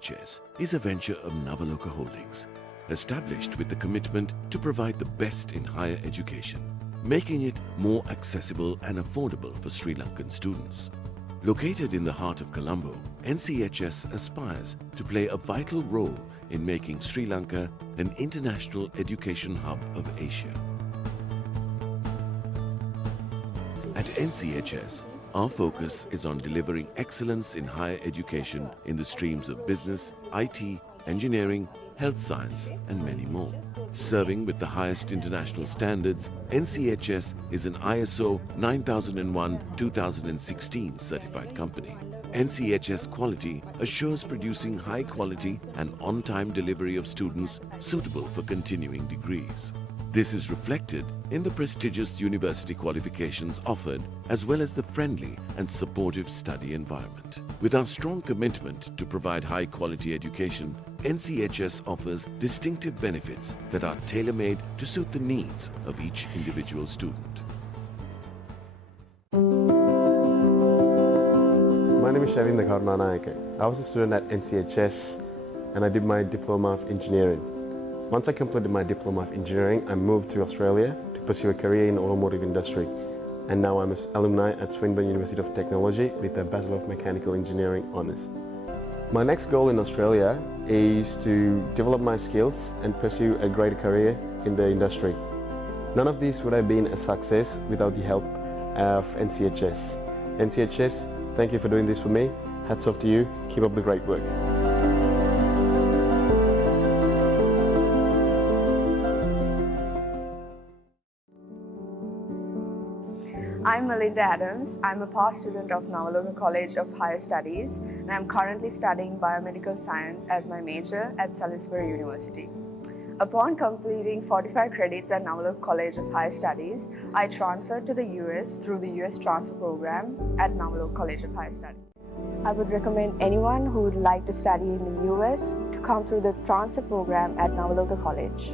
NCHS is a venture of Nawaloka Holdings, established with the commitment to provide the best in higher education, making it more accessible and affordable for Sri Lankan students. Located in the heart of Colombo, NCHS aspires to play a vital role in making Sri Lanka an international education hub of Asia. At NCHS, our focus is on delivering excellence in higher education in the streams of business, IT, engineering, health science, and many more. Serving with the highest international standards, NCHS is an ISO 9001-2016 certified company. NCHS quality assures producing high quality and on-time delivery of students suitable for continuing degrees. This is reflected in the prestigious university qualifications offered, as well as the friendly and supportive study environment. With our strong commitment to provide high-quality education, NCHS offers distinctive benefits that are tailor-made to suit the needs of each individual student. My name is Shavinda Karunanayake. I was a student at NCHS and I did my Diploma of Engineering. Once I completed my Diploma of Engineering, I moved to Australia to pursue a career in the automotive industry. And now I'm an alumni at Swinburne University of Technology with a Bachelor of Mechanical Engineering honours. My next goal in Australia is to develop my skills and pursue a great career in the industry. None of this would have been a success without the help of NCHS. NCHS, thank you for doing this for me. Hats off to you. Keep up the great work. I'm Melinda Adams. I'm a past student of Nawaloka College of Higher Studies, and I'm currently studying biomedical science as my major at Salisbury University. Upon completing 45 credits at Nawaloka College of Higher Studies, I transferred to the US through the US Transfer Program at Nawaloka College of Higher Studies. I would recommend anyone who would like to study in the US to come through the transfer program at Nawaloka College.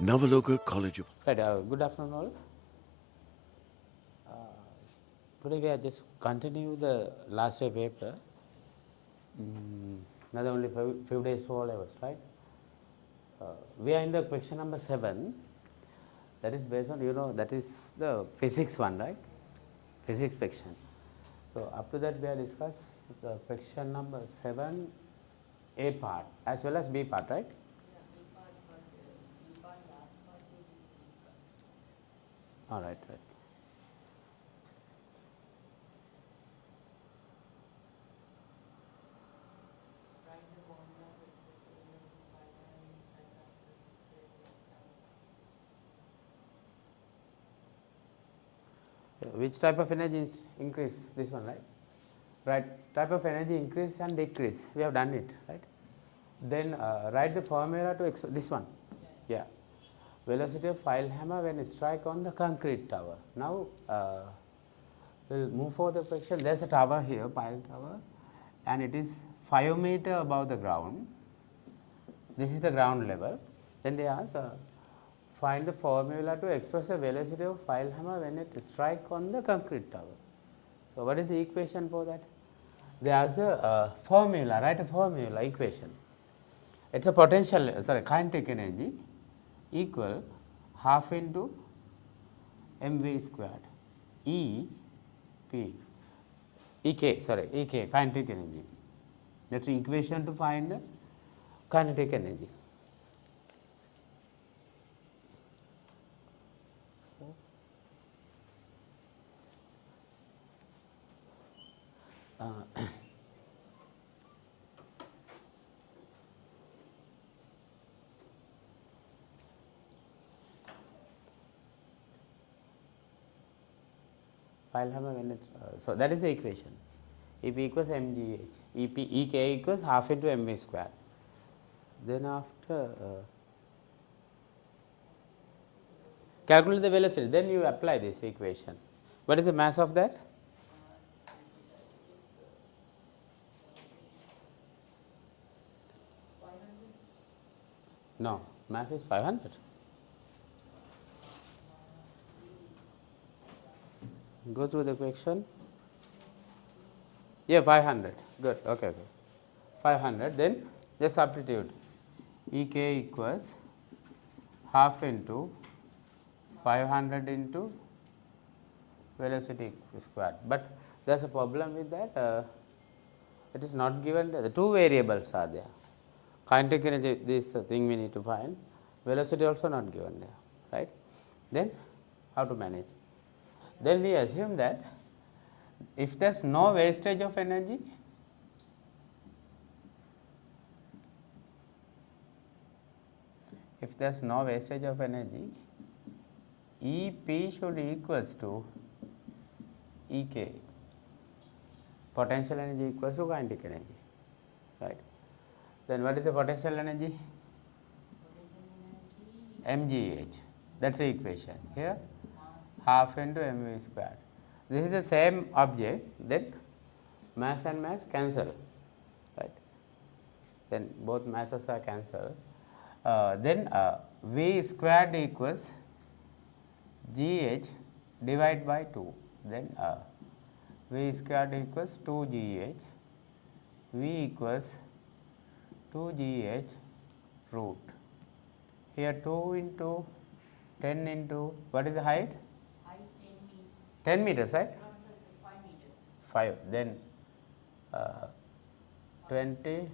Nawaloka College of... Right, good afternoon all. Today we are just continue the last year paper. Now only few days for all of us, right? We are in the question number 7. That is based on, that is the physics one, right? Physics section. So up to that we have discussed the question number 7, A part as well as B part, right? All right, right. Which type of energy increase? This one, right? Right. Type of energy increase and decrease. We have done it, right? Then write the formula to this one. Yeah. Velocity of file hammer when it strike on the concrete tower. Now we'll move for the question. There's a tower here, pile tower, and it is 5 meters above the ground. This is the ground level. Then they ask find the formula to express the velocity of file hammer when it strike on the concrete tower. So what is the equation for that? They ask the formula. Write a formula equation. It's a potential, kinetic energy equal half into mv squared E P Ek, sorry, Ek, kinetic energy. That's the equation to find kinetic energy. I'll have a minute. So that is the equation. EP equals mgh, Ek equals half into mv square. Then after calculate the velocity, then you apply this equation. What is the mass of that? No, mass is 500. Go through the question. Yeah, 500. Good. Okay. 500. Then just substitute. Ek equals half into 500 into velocity squared. But there is a problem with that. It is not given. The two variables are there. Kinetic energy, this thing we need to find. Velocity also not given there, right? Then how to manage? Then we assume that if there is no wastage of energy, EP should equals to Ek. Potential energy equals to kinetic energy, right? Then what is the potential energy? mgh. That's the equation. Here half into mv squared. This is the same object, then mass and mass cancel, right? Then both masses are cancelled. Then v squared equals gh divided by 2. Then v squared equals 2gh. V equals 2gh root. Here 2 into 10 into, what is the height? 10 meters, right? 5. Then 20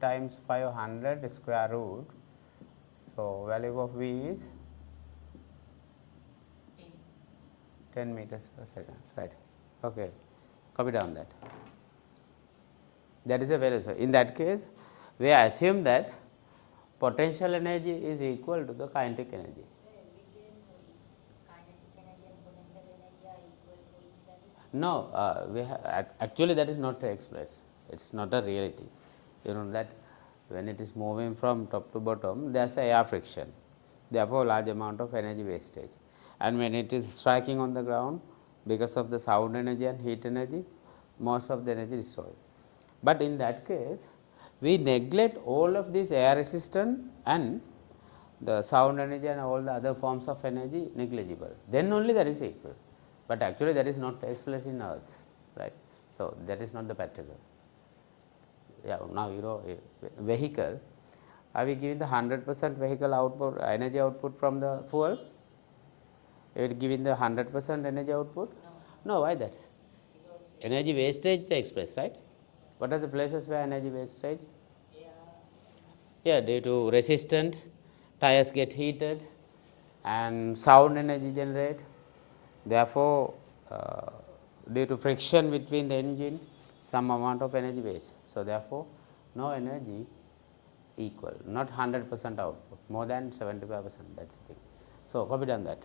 times 500 square root. So value of V is 10 meters per second, right? Okay, copy down that. That is the value. So in that case, we assume that potential energy is equal to the kinetic energy. No, actually that is not expressed. It's not a reality. You know that when it is moving from top to bottom, there is a air friction. Therefore, large amount of energy wastage. And when it is striking on the ground, because of the sound energy and heat energy, most of the energy is destroyed. But in that case, we neglect all of this air resistance and the sound energy and all the other forms of energy negligible. Then only that is equal. But actually that is not expressed in earth, right? So that is not the particle. Yeah, now you know vehicle, are we giving the 100% vehicle output, energy output from the fuel? Are we giving the 100% energy output? No, why that? Energy wastage is expressed, right? What are the places where energy wastage? Yeah, due to resistance, tires get heated and sound energy generate. Therefore, due to friction between the engine, some amount of energy waste. So therefore, no energy equal, not 100% output, more than 75%, that's the thing. So copy down that.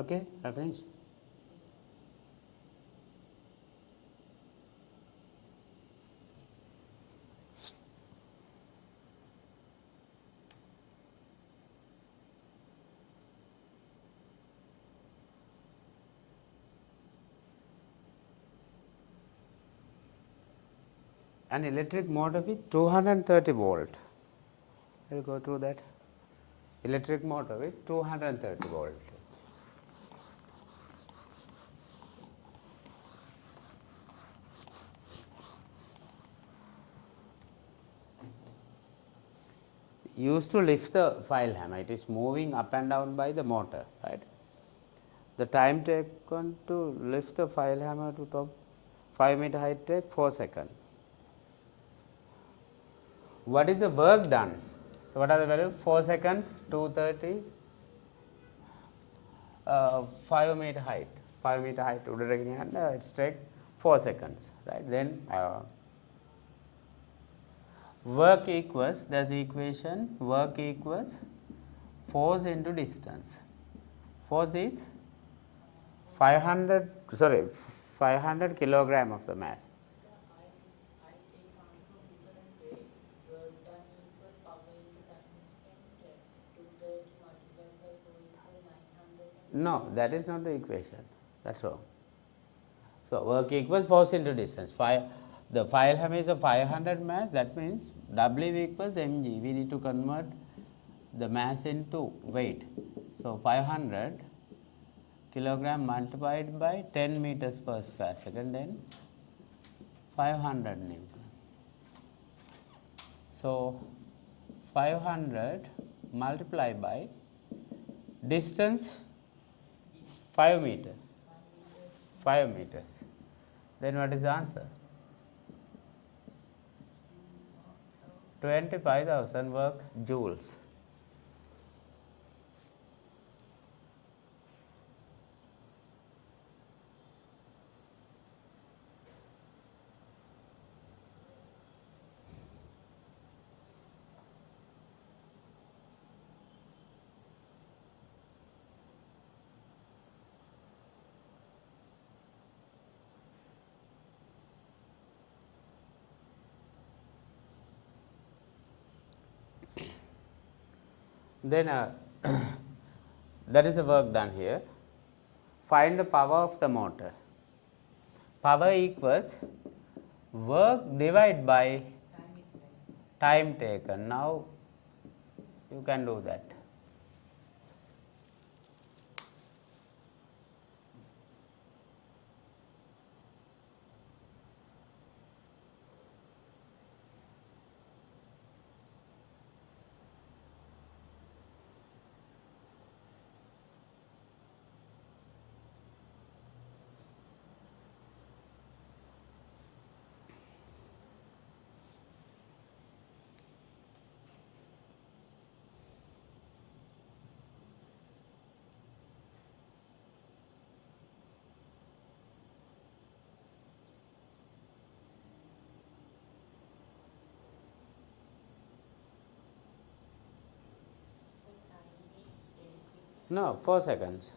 Okay, I finished. An electric motor with 230 volt. We'll go through that. Electric motor with 230 volt. Used to lift the file hammer. It is moving up and down by the motor, right? The time taken to lift the file hammer to top 5 meter height take 4 seconds. What is the work done? So, what are the values? 4 seconds, 230, 5 meter height. 5 meter height and it's take 4 seconds, right? Then work equals, that's the equation, work equals force into distance. Force is 500 kilogram of the mass. No, that is not the equation. That's wrong. So, work equals force into distance. The file hammer is a 500 mass, that means W equals mg. We need to convert the mass into weight. So, 500 kilogram multiplied by 10 meters per square second, then 500 Newton. So, 500 multiplied by distance 5 meters. 5 meters. Then what is the answer? 25,000 work joules. Then that is the work done here. Find the power of the motor. Power equals work divided by time taken. Now you can do that. No, 4 seconds.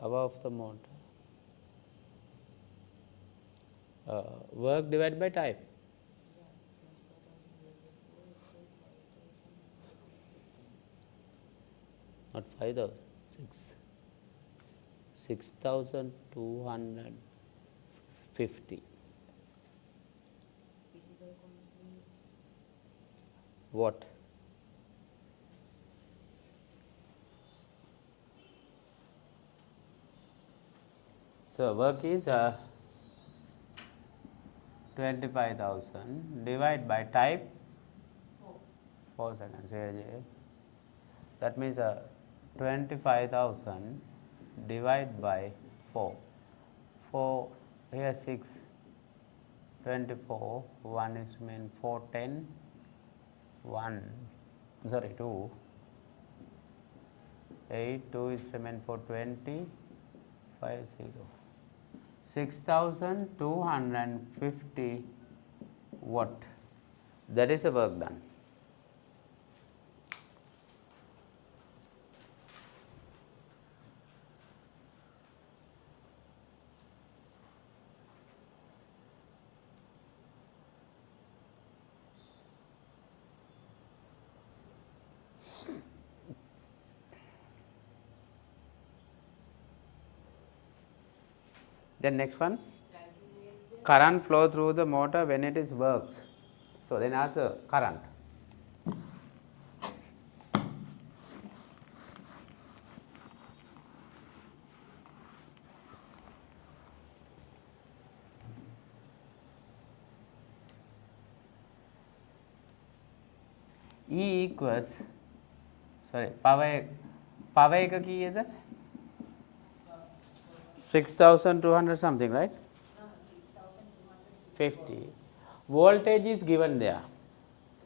Power of the motor. Work divided by time. Not 5,000, 6,250. What? So, work is 25,000 divided by type 4 seconds. That means 25,000 divided by 4. 4 here 6, 24, 1 is mean 4, 10, 1, sorry 2, 8, 2 is remain for 20, 5, 0. 6,250 watt. That is the work done. Then next one, current flow through the motor when it is works. So then answer current. E equals, sorry, power එක කීයද? 6,200 something, right? 50. Voltage is given there.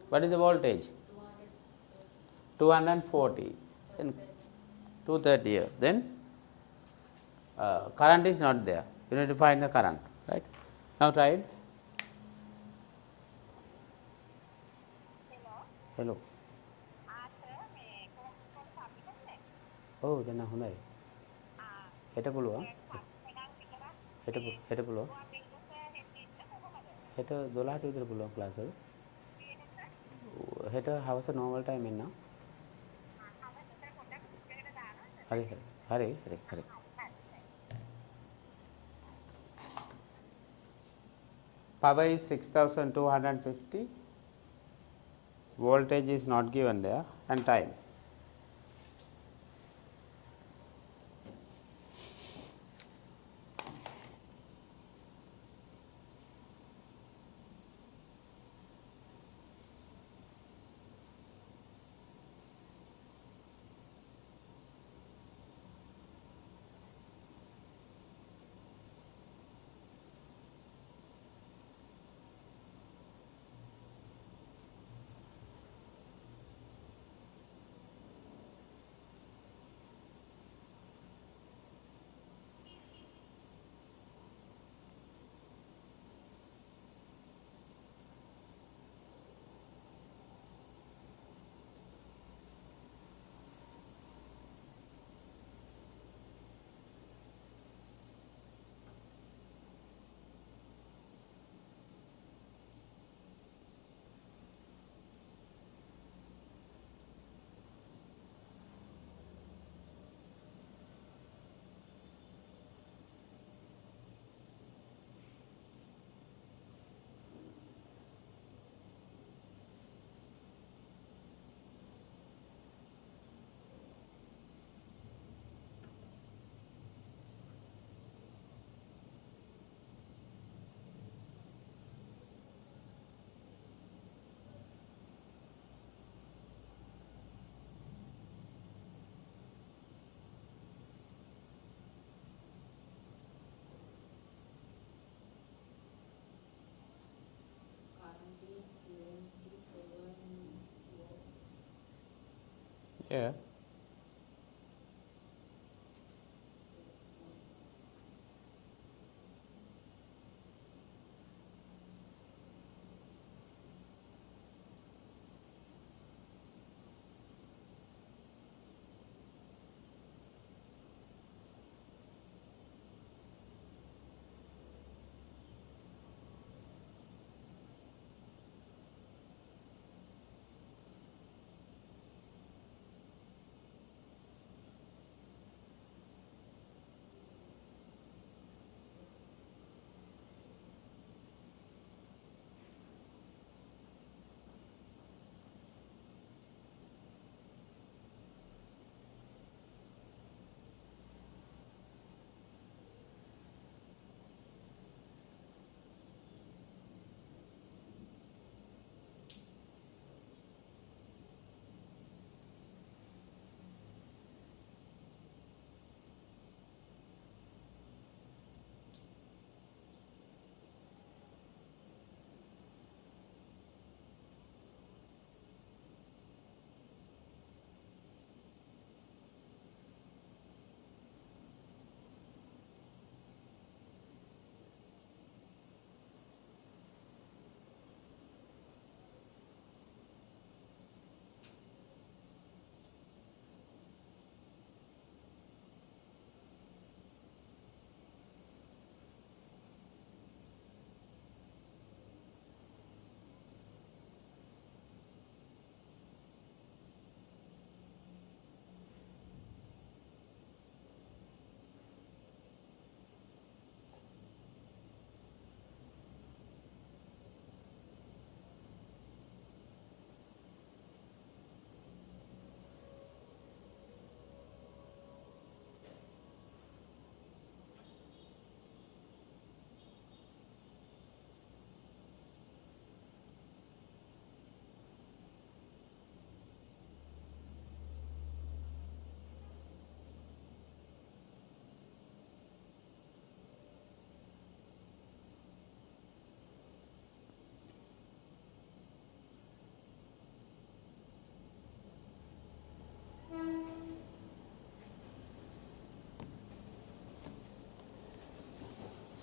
What is the voltage? 240. Then 230 here. Then current is not there. You need to find the current, right? Now try it. Hello. Oh, then හොඳයි. හෙට පුළුවන්. හෙට පුළුවන්. හෙට 12ට විතර පුළුවන් ක්ලාස් එක. හෙට හවස normal time එන්න. හරි. Power is 6,250. Voltage is not given there, and time. Yeah.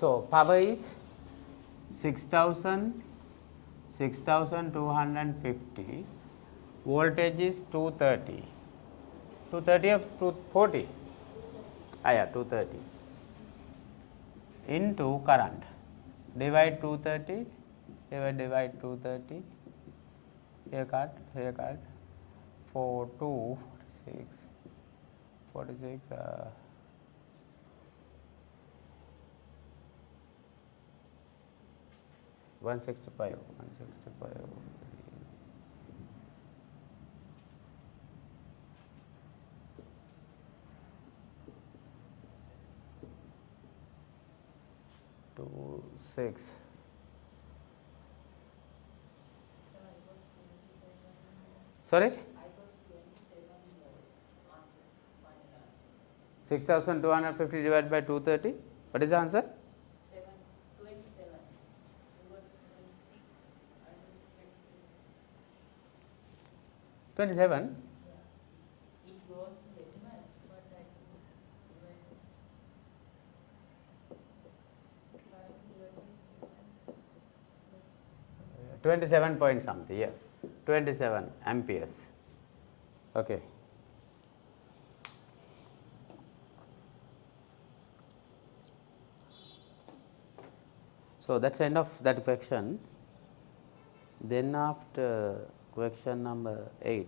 So, power is 6,000, 6,250, voltage is 230, 230 or 240? Yeah, 230 into current, divide 230, divide 230, here cut, 4, 2, 46, 165, 165. 2, 6. Sorry? 6,250 divided by 230. What is the answer? 27. 27 point something, yes, 27 amperes. Okay. So that's end of that question. Then after question number 8.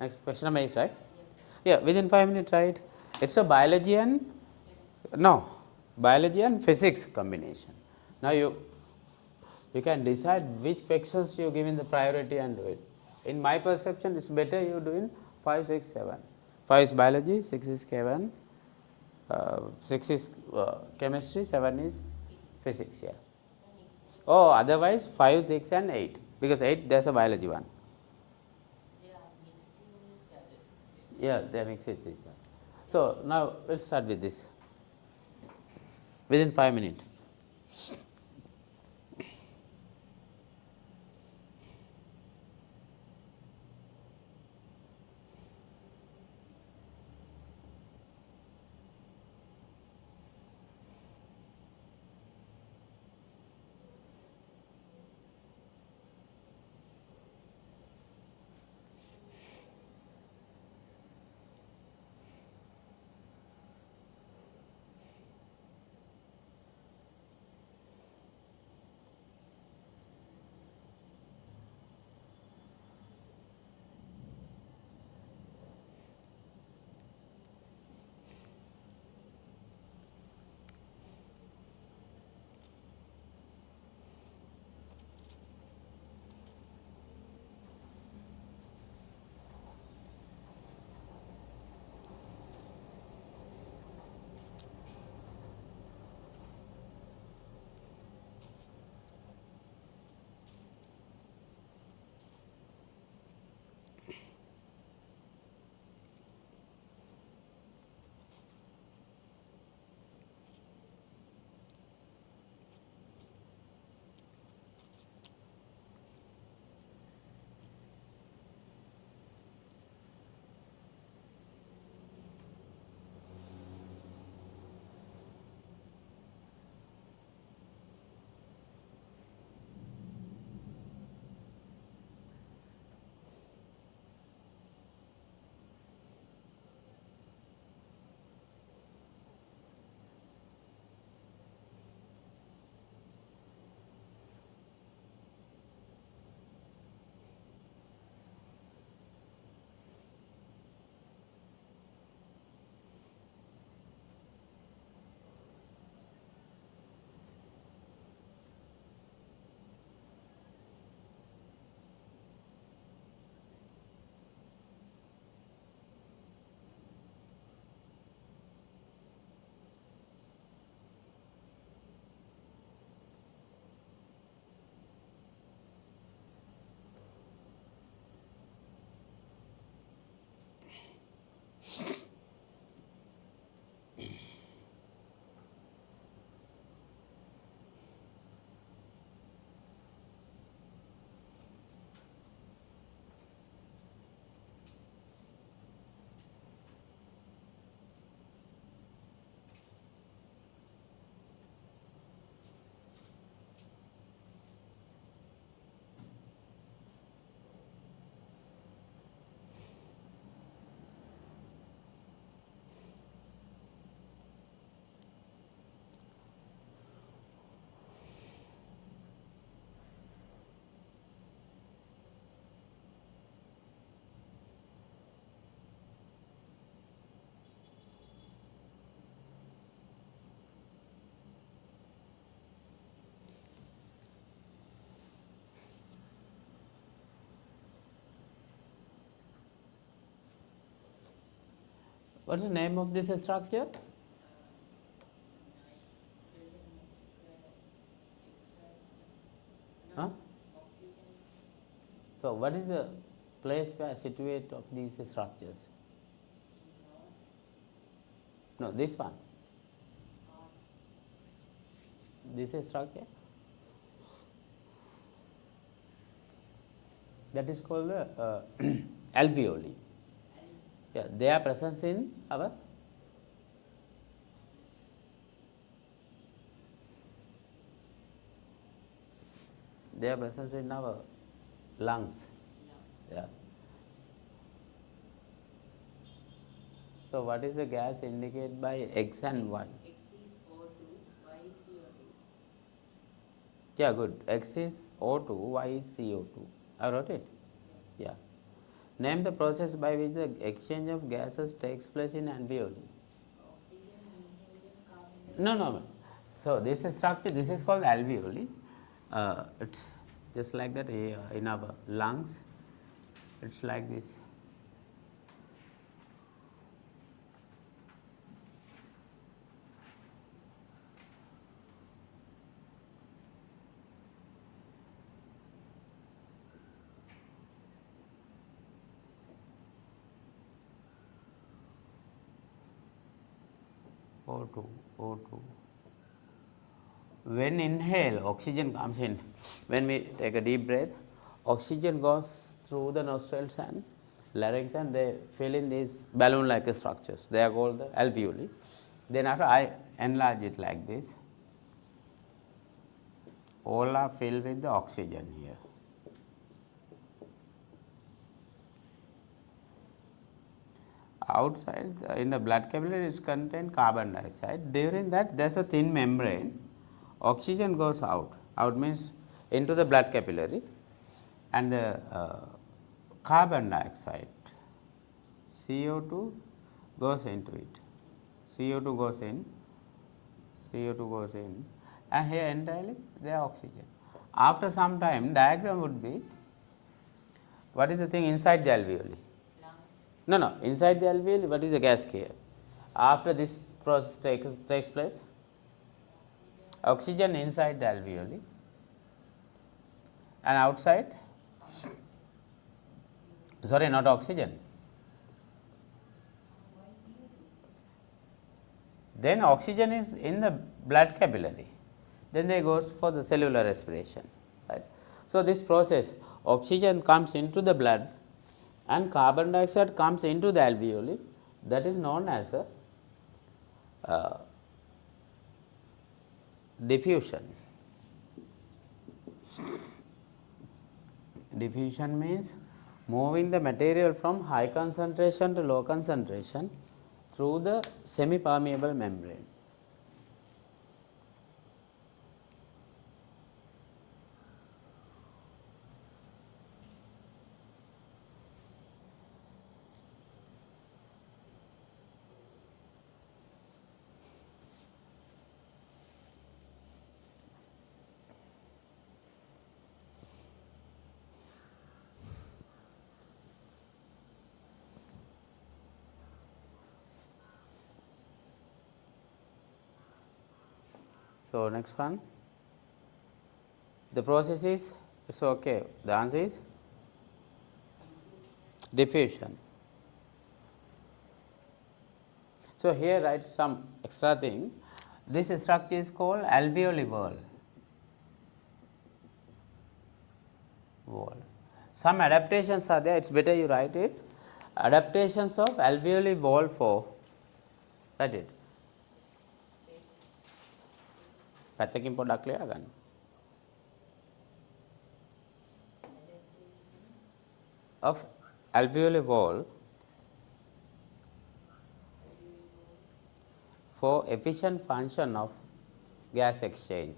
Next question number 8, right? Yeah, within 5 minutes, right? It's a biology and biology and physics combination. Now you can decide which sections you give in the priority and do it. In my perception, it's better you do in 5, 6, 7. 5 is biology, 6 is Kevin, 6 is chemistry, 7 is physics. Yeah. Oh, otherwise 5, 6 and 8, because 8 there's a biology one. Yeah, they mix it with each other. So now let's start with this. Within 5 minutes. What's the name of this structure? Huh? So, what is the place where situate of these structures? No, this one. This is structure. That is called the alveoli. Yeah, they are present in our lungs. Yeah. So, what is the gas indicated by X and Y? X is O2, Y is CO2. Yeah, good. X is O2, Y is CO2. I wrote it? Yeah. Name the process by which the exchange of gases takes place in alveoli. Oxygen, hydrogen, carbon dioxide. No. So, this is structure, this is called alveoli. It's just like that in our lungs. It's like this. O2. When inhale, oxygen comes in. When we take a deep breath, oxygen goes through the nostrils and larynx and they fill in these balloon-like structures. They are called the alveoli. Then after I enlarge it like this, all are filled with the oxygen here. Outside in the blood capillary is contain carbon dioxide. During that there is a thin membrane. Oxygen goes out. Out means into the blood capillary, and the carbon dioxide CO2 goes into it. CO2 goes in, and here entirely there oxygen. After some time, diagram would be, what is the thing inside the alveoli? No, inside the alveoli, what is the gas here? After this process takes place, oxygen inside the alveoli, and outside, sorry, not oxygen. Then oxygen is in the blood capillary, then they goes for the cellular respiration, right. So, this process, oxygen comes into the blood and carbon dioxide comes into the alveoli, that is known as a diffusion. Diffusion means moving the material from high concentration to low concentration through the semi-permeable membrane. So, next one, the process is, it's okay, the answer is diffusion. So, here write some extra thing, this structure is called alveoli wall. Some adaptations are there, it is better you write it, adaptations of alveoli wall for, write it. පැත්තකින් පොඩ්ඩක් ලියා ගන්න. Of alveoli wall for efficient function of gas exchange.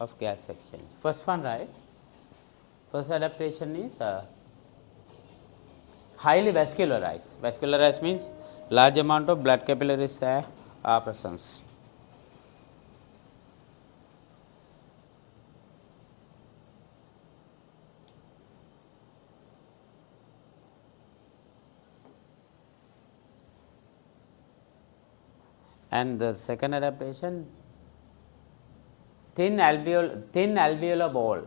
Of gas exchange. First one, right? First adaptation is highly vascularized. Vascularized means large amount of blood capillaries are present. And the second adaptation, thin alveolar wall.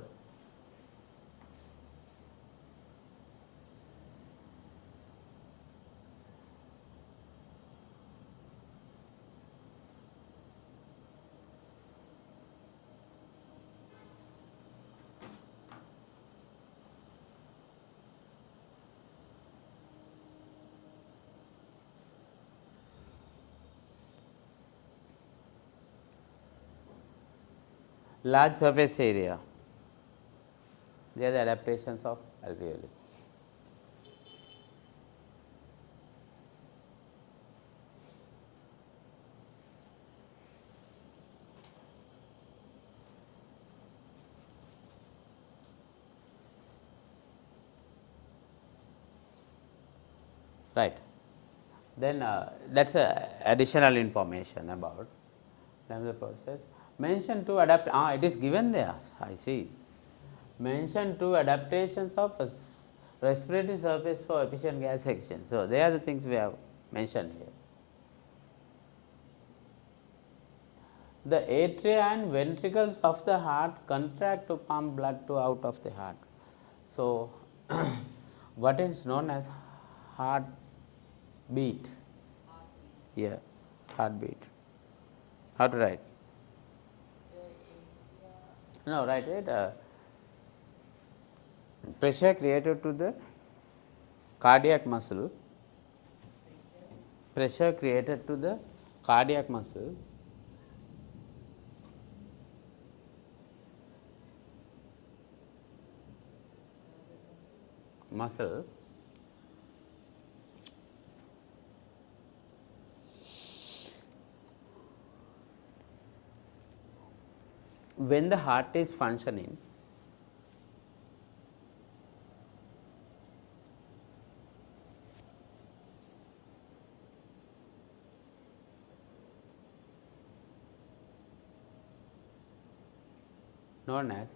Large surface area, they are the adaptations of alveoli. Right. Then that is additional information about the process. Mention to adapt, it is given there, I see. Mention two adaptations of respiratory surface for efficient gas exchange. So, they are the things we have mentioned here. The atria and ventricles of the heart contract to pump blood to out of the heart. So, what is known as heart beat? Yeah, heartbeat. How to write? No, write it. Pressure created to the cardiac muscle. Pressure created to the cardiac muscle. When the heart is functioning, known as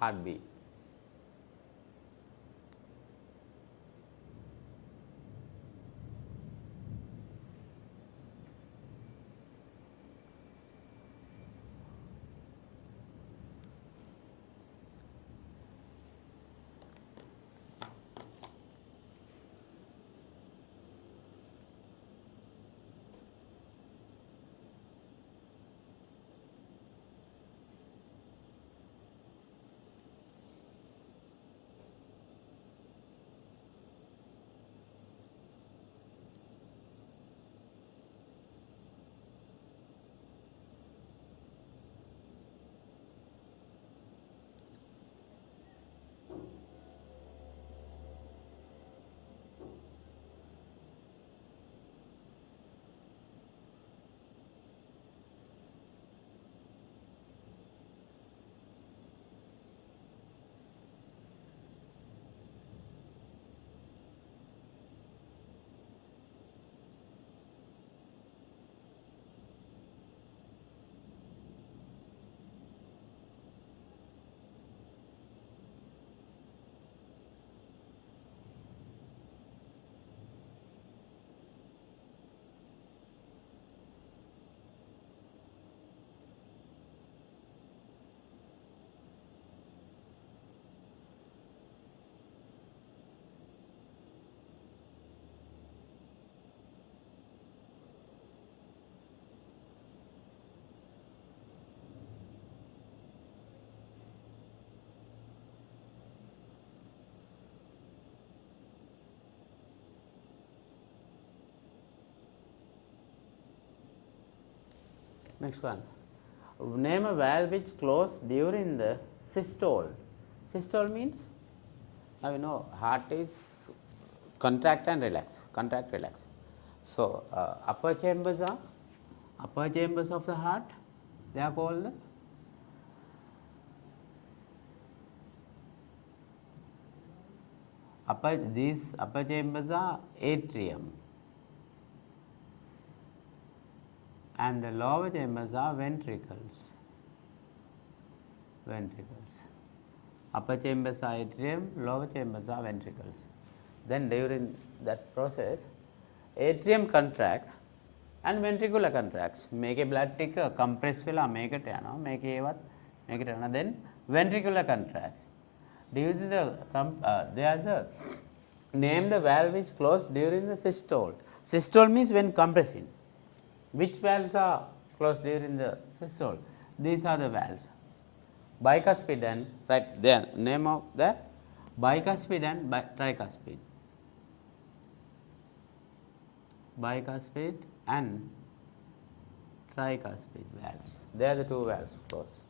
heartbeat. Next one. Name a valve which closed during the systole. Systole means, now we know heart is contract and relax, contract, relax. So, upper chambers of the heart, they are called these upper chambers are atrium. and the lower chambers are ventricles. Upper chambers are atrium, lower chambers are ventricles. Then during that process, atrium contracts and ventricular contracts. Make a blood ticker, compress vela, make it make it then ventricular contracts. During the there's a name the valve which closed during the systole. Systole means when compressing. Which valves are closed during the systole? These are the valves. Bicuspid and right there name of that bicuspid and tricuspid. Bicuspid and tricuspid valves. They are the two valves closed.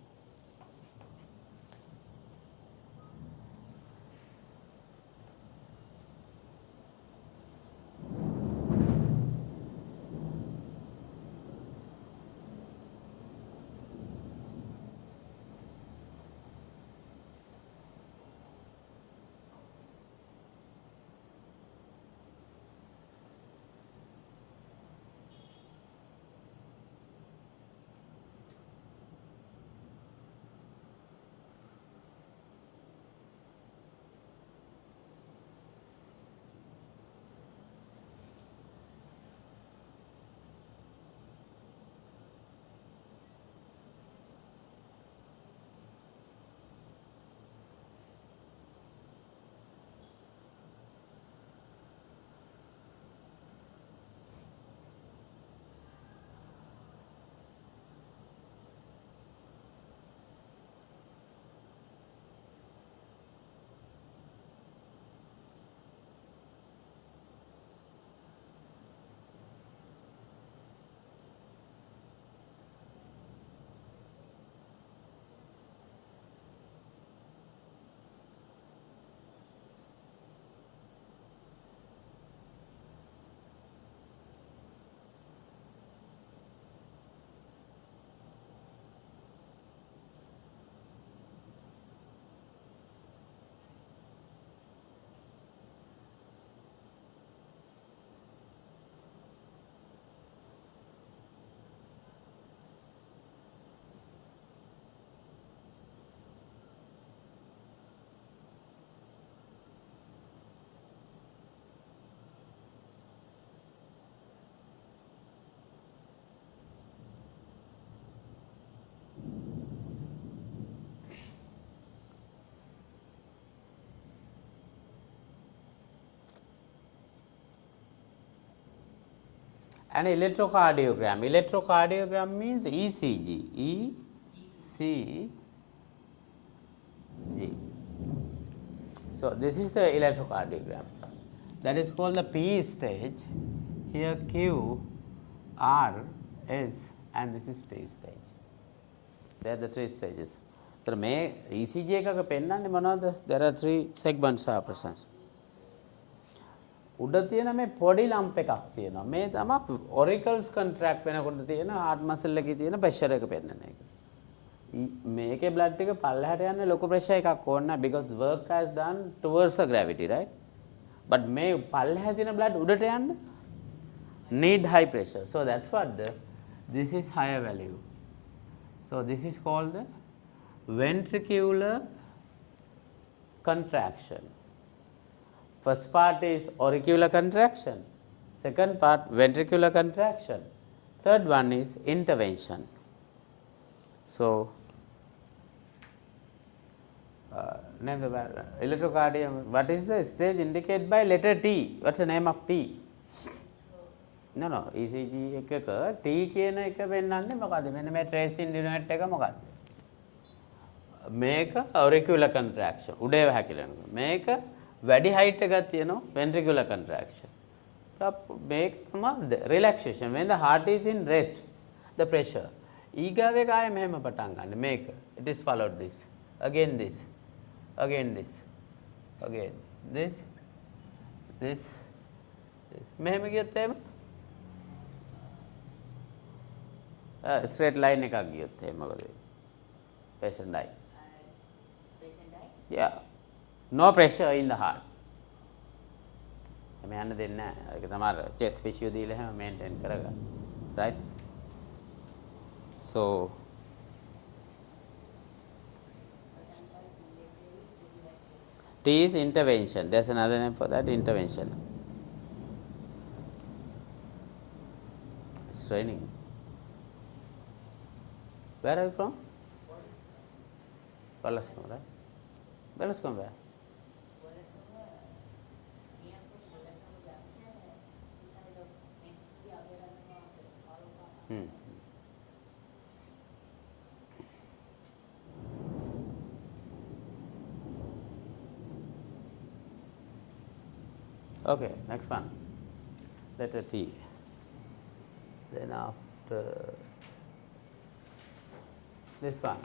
And electrocardiogram. Electrocardiogram means ECG. ECG. So this is the electrocardiogram. That is called the P stage. Here Q, R, S, and this is T stage. They are the three stages. So may ECG එකක පෙන්නන්නේ මොනවද? There are three segments are present. උඩ තියෙන මේ පොඩි ලම්ප් එකක් තියෙනවා. මේ තමයි auricles contract වෙනකොට තියෙන heart muscle එකේ තියෙන pressure එක පෙන්නන එක. මේකේ blood ටික පල්ලෙහාට යන්නේ ලොකු pressure එකක් ඕන නැහැ because work has done towards the gravity, right? But මේ පල්ලෙහා තියෙන blood උඩට යන්න need high pressure. So that's what this is higher value. So this is called the ventricular contraction. First part is auricular contraction, second part ventricular contraction, third one is intervention. So name the electrocardiogram. What is the stage indicated by letter T? What's the name of T? No, ECG එකක T කියන එක වෙන්නන්නේ මොකද්ද? මෙන්න මේ tracing unit එක මොකද්ද? මේක auricular contraction. උඩේ වැහැකිලෙනවා. මේක වැඩි height එකක් තියෙනවා ventricular contraction. මේක තමයි relaxation. When the heart is in rest, the pressure. ඊගාව එක ආයේ මෙහෙම පටන් ගන්න. මේක. It is followed this. Again this. Again this. Again this. This. මෙහෙම ගියොත් එහෙම straight line එකක් ගියොත් එහෙම මොකද වෙන්නේ? Patient die. Patient die? Yeah. No pressure in the heart. මේ යන්න දෙන්නේ නැහැ. ඒක තමයි chest tissue දීලා හැම maintain කරගන්න. Right? So, T is intervention, there is another name for that, intervention. It's raining. Where are you from? Balascom, right? Balascom where? Hmm. Okay, next one, letter T. Then after this one,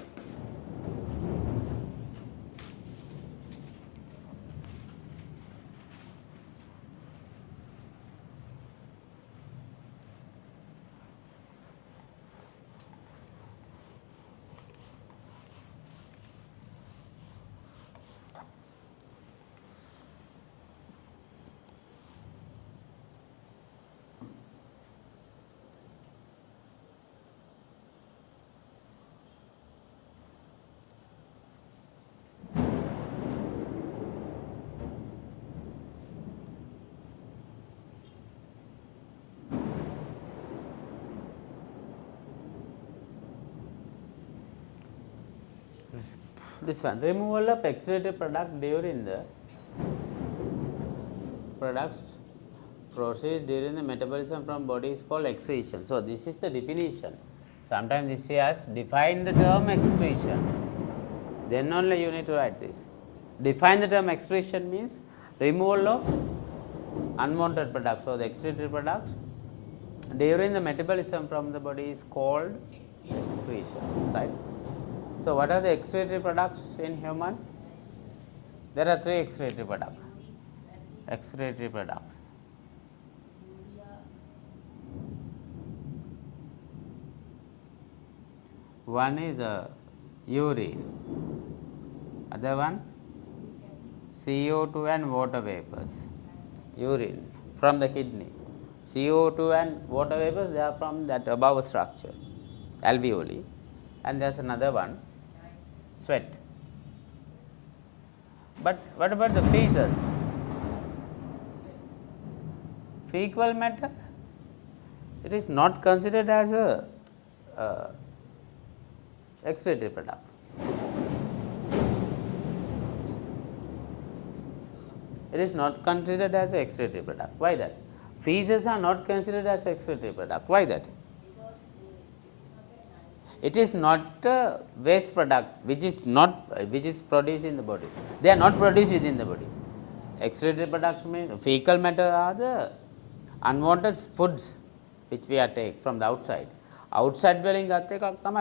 this one, removal of excreted product during the products process during the metabolism from body is called excretion. So, this is the definition. Sometimes this says define the term excretion, then only you need to write this. Define the term excretion means removal of unwanted products, so the excreted products during the metabolism from the body is called excretion, right. So, what are the excretory products in human? There are 3 excretory products. Excretory products. One is urine, other one CO2 and water vapors. Urine from the kidney, CO2 and water vapors, they are from that above structure, alveoli, and there is another one, sweat. But what about the feces? Fecal matter, it is not considered as a excretory product. It is not considered as an excretory product. Why that? Feces are not considered as excretory product. Why that? It is not a waste product which is produced in the body. They are not produced within the body. Excretory products mean fecal matter are the unwanted foods which we are take from the outside. Outside dwelling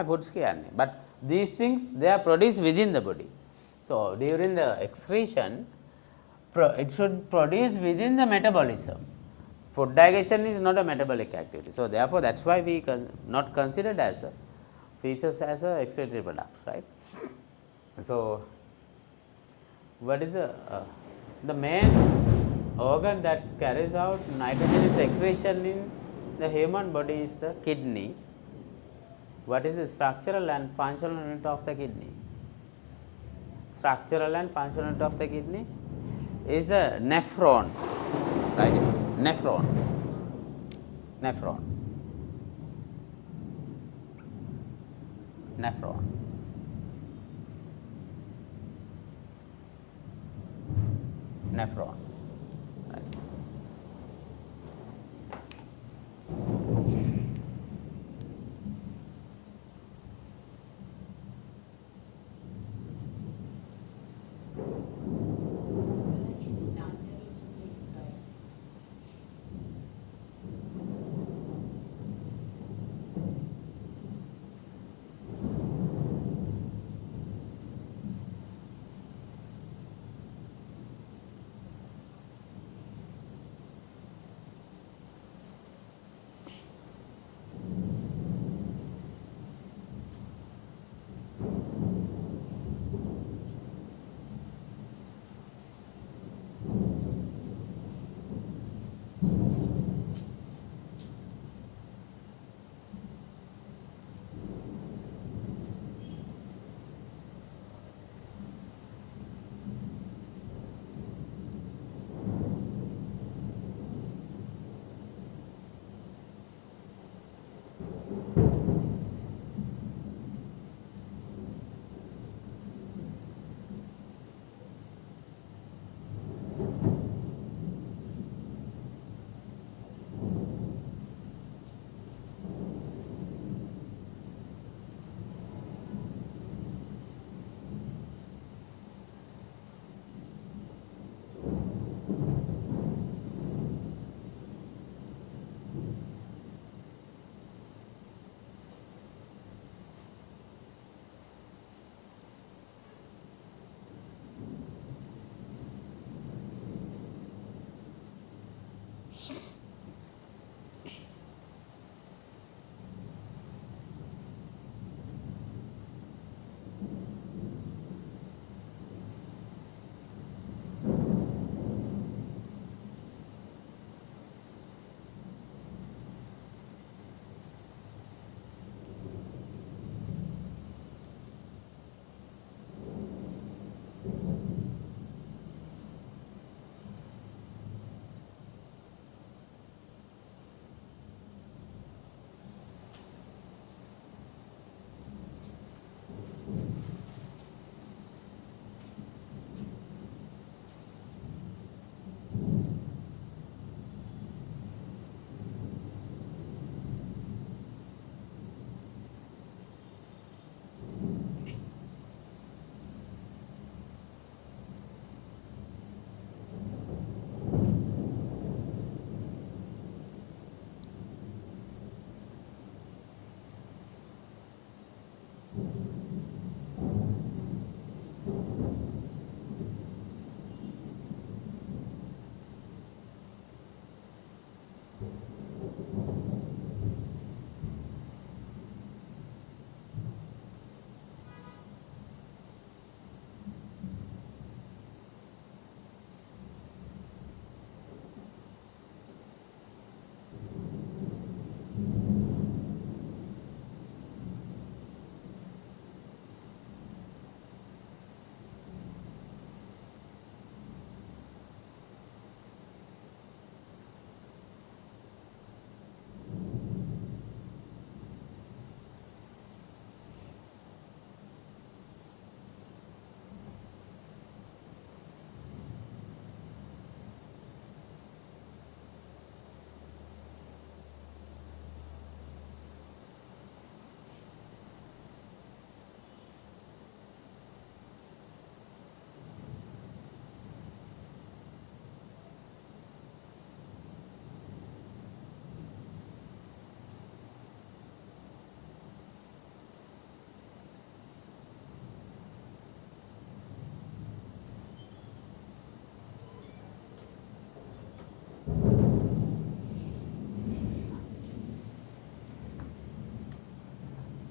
foods but these things they are produced within the body. So, during the excretion it should produce within the metabolism. Food digestion is not a metabolic activity. So, therefore, that is why we not considered as a feces as a excretory product, right. So, what is the main organ that carries out nitrogenous excretion in the human body is the kidney. What is the structural and functional unit of the kidney? Structural and functional unit of the kidney is the nephron, right? Nephron. Nephron. Nephron. Nephron. Right.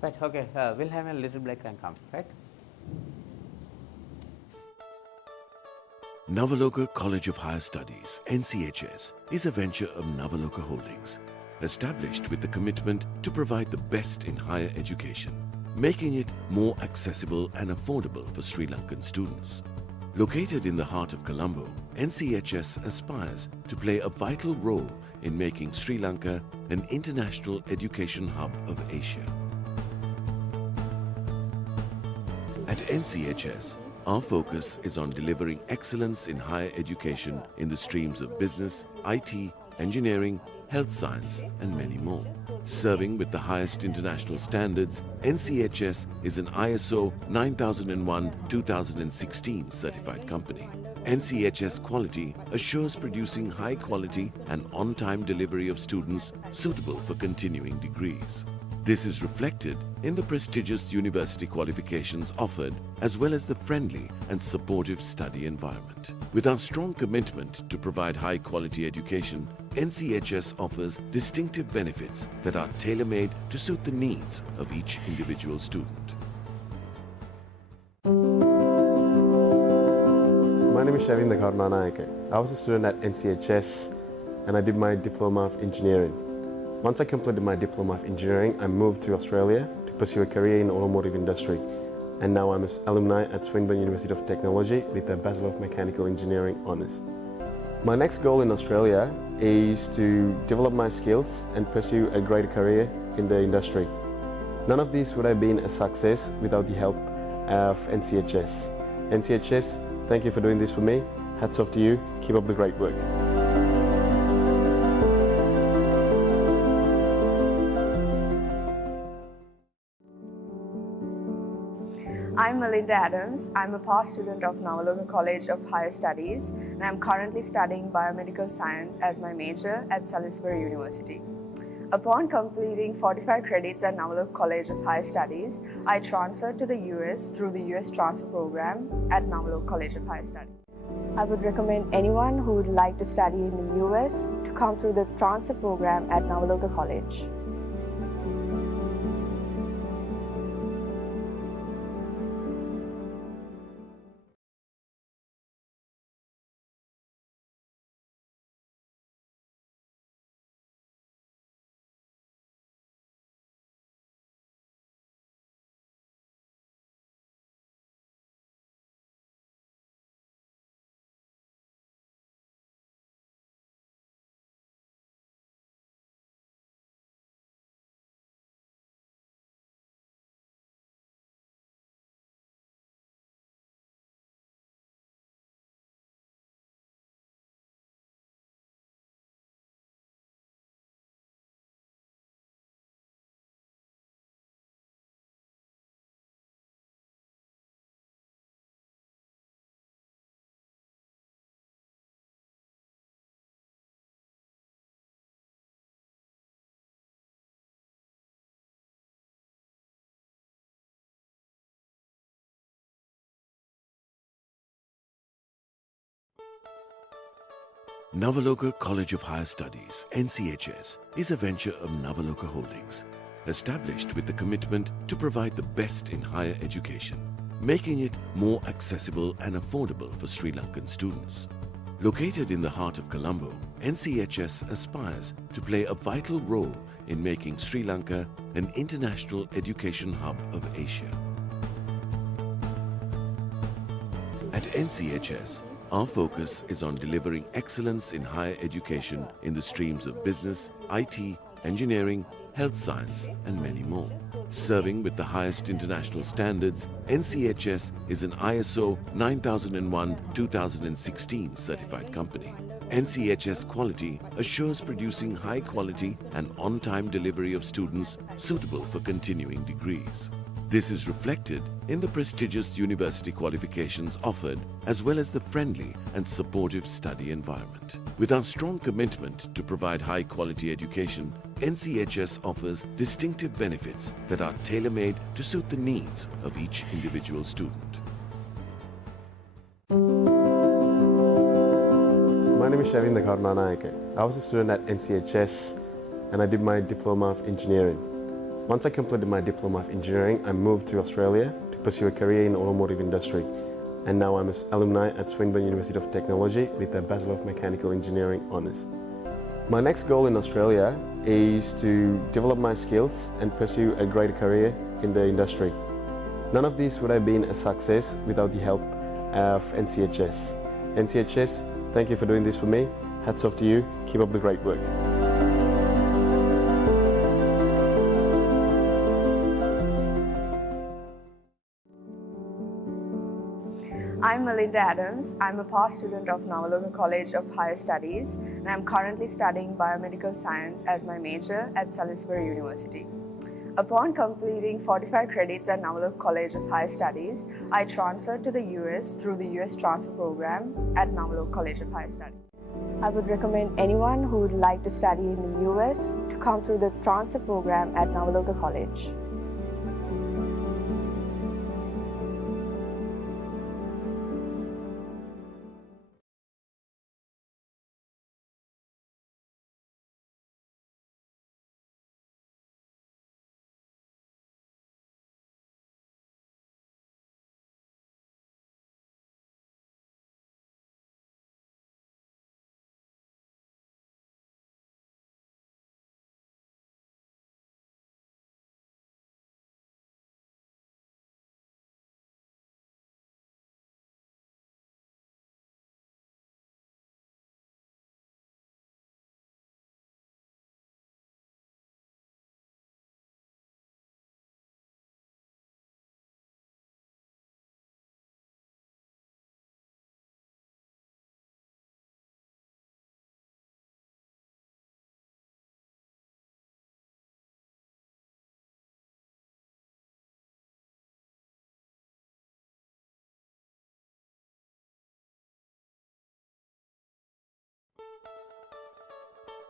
Right, okay, we'll have a little break and come, right? Nawaloka College of Higher Studies, NCHS, is a venture of Nawaloka Holdings, established with the commitment to provide the best in higher education, making it more accessible and affordable for Sri Lankan students. Located in the heart of Colombo, NCHS aspires to play a vital role in making Sri Lanka an international education hub of Asia. At NCHS, our focus is on delivering excellence in higher education in the streams of business, IT, engineering, health science, and many more. Serving with the highest international standards, NCHS is an ISO 9001-2016 certified company. NCHS quality assures producing high quality and on-time delivery of students suitable for continuing degrees. This is reflected in the prestigious university qualifications offered, as well as the friendly and supportive study environment. With our strong commitment to provide high-quality education, NCHS offers distinctive benefits that are tailor-made to suit the needs of each individual student. My name is Shavinda Karnanayake. I was a student at NCHS and I did my Diploma of Engineering. Once I completed my Diploma of Engineering, I moved to Australia to pursue a career in the automotive industry. And now I'm an alumni at Swinburne University of Technology with a Bachelor of Mechanical Engineering honours. My next goal in Australia is to develop my skills and pursue a great career in the industry. None of this would have been a success without the help of NCHS. NCHS, thank you for doing this for me. Hats off to you. Keep up the great work. I'm Melinda Adams. I'm a past student of Nawaloka College of Higher Studies, and I'm currently studying biomedical science as my major at Salisbury University. Upon completing 45 credits at Nawaloka College of Higher Studies, I transferred to the US through the US Transfer Program at Nawaloka College of Higher Studies. I would recommend anyone who would like to study in the US to come through the transfer program at Nawaloka College. Nawaloka College of Higher Studies, NCHS, is a venture of Nawaloka Holdings, established with the commitment to provide the best in higher education, making it more accessible and affordable for Sri Lankan students. Located in the heart of Colombo, NCHS aspires to play a vital role in making Sri Lanka an international education hub of Asia. At NCHS, our focus is on delivering excellence in higher education in the streams of business, IT, engineering, health science, and many more. Serving with the highest international standards, NCHS is an ISO 9001-2016 certified company. NCHS quality assures producing high quality and on-time delivery of students suitable for continuing degrees. This is reflected in the prestigious university qualifications offered, as well as the friendly and supportive study environment. With our strong commitment to provide high-quality education, NCHS offers distinctive benefits that are tailor-made to suit the needs of each individual student. My name is Shavinda Karnanayake. I was a student at NCHS and I did my Diploma of Engineering. Once I completed my Diploma of Engineering, I moved to Australia to pursue a career in the automotive industry. And now I'm an alumni at Swinburne University of Technology with a Bachelor of Mechanical Engineering honours. My next goal in Australia is to develop my skills and pursue a greater career in the industry. None of this would have been a success without the help of NCHS. NCHS, thank you for doing this for me. Hats off to you. Keep up the great work. I'm Melinda Adams. I'm a past student of Nawaloka College of Higher Studies, and I'm currently studying biomedical science as my major at Salisbury University. Upon completing 45 credits at Nawaloka College of Higher Studies, I transferred to the US through the US transfer program at Nawaloka College of Higher Studies. I would recommend anyone who would like to study in the US to come through the transfer program at Nawaloka College.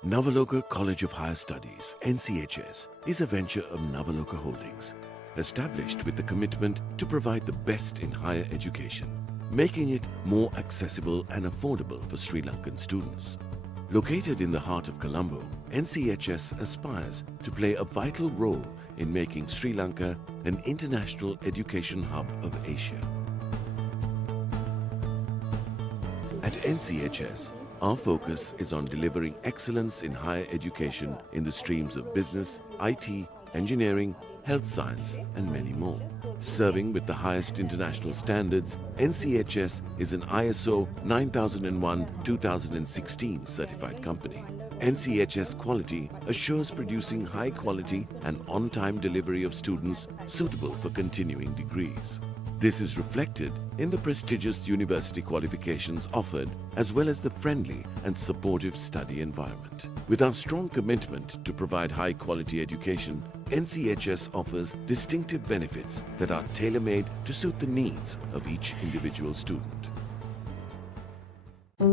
Nawaloka College of Higher Studies, NCHS, is a venture of Nawaloka Holdings, established with the commitment to provide the best in higher education, making it more accessible and affordable for Sri Lankan students. Located in the heart of Colombo, NCHS aspires to play a vital role in making Sri Lanka an international education hub of Asia. At NCHS, our focus is on delivering excellence in higher education in the streams of business, IT, engineering, health science, and many more. Serving with the highest international standards, NCHS is an ISO 9001-2016 certified company. NCHS quality assures producing high quality and on-time delivery of students suitable for continuing degrees. This is reflected in the prestigious university qualifications offered, as well as the friendly and supportive study environment. With our strong commitment to provide high-quality education, NCHS offers distinctive benefits that are tailor-made to suit the needs of each individual student. My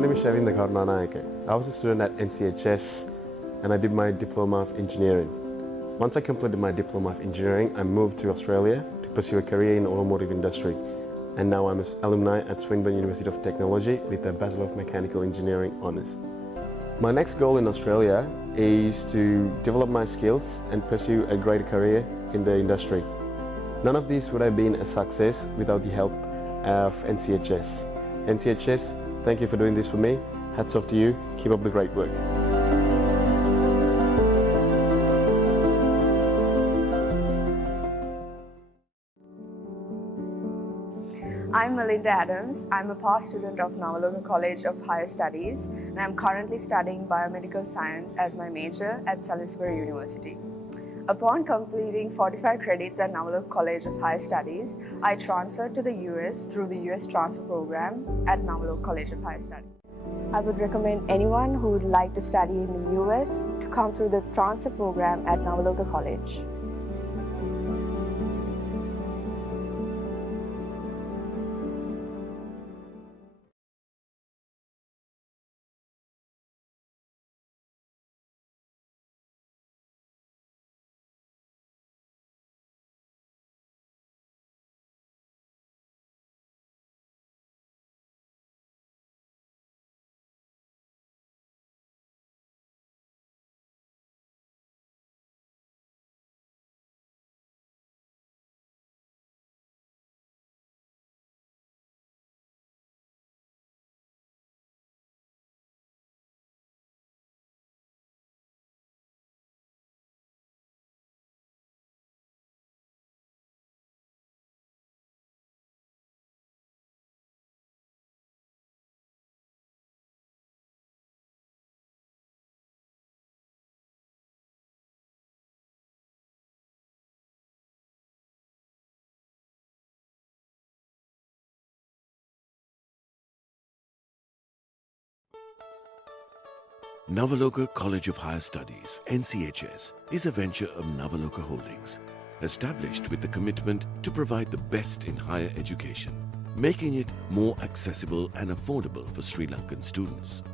name is Shavinda Karunanayake. I was a student at NCHS and I did my Diploma of Engineering. Once I completed my Diploma of Engineering, I moved to Australia to pursue a career in the automotive industry. And now I'm an alumni at Swinburne University of Technology with a Bachelor of Mechanical Engineering honours. My next goal in Australia is to develop my skills and pursue a greater career in the industry. None of this would have been a success without the help of NCHS. NCHS, thank you for doing this for me. Hats off to you. Keep up the great work. I'm Melinda Adams. I'm a past student of Nawaloka College of Higher Studies, and I'm currently studying biomedical science as my major at Salisbury University. Upon completing 45 credits at Nawaloka College of Higher Studies, I transferred to the US through the US transfer program at Nawaloka College of Higher Studies. I would recommend anyone who would like to study in the US to come through the transfer program at Nawaloka College. Nawaloka College of Higher Studies, NCHS, is a venture of Nawaloka Holdings, established with the commitment to provide the best in higher education, making it more accessible and affordable for Sri Lankan students.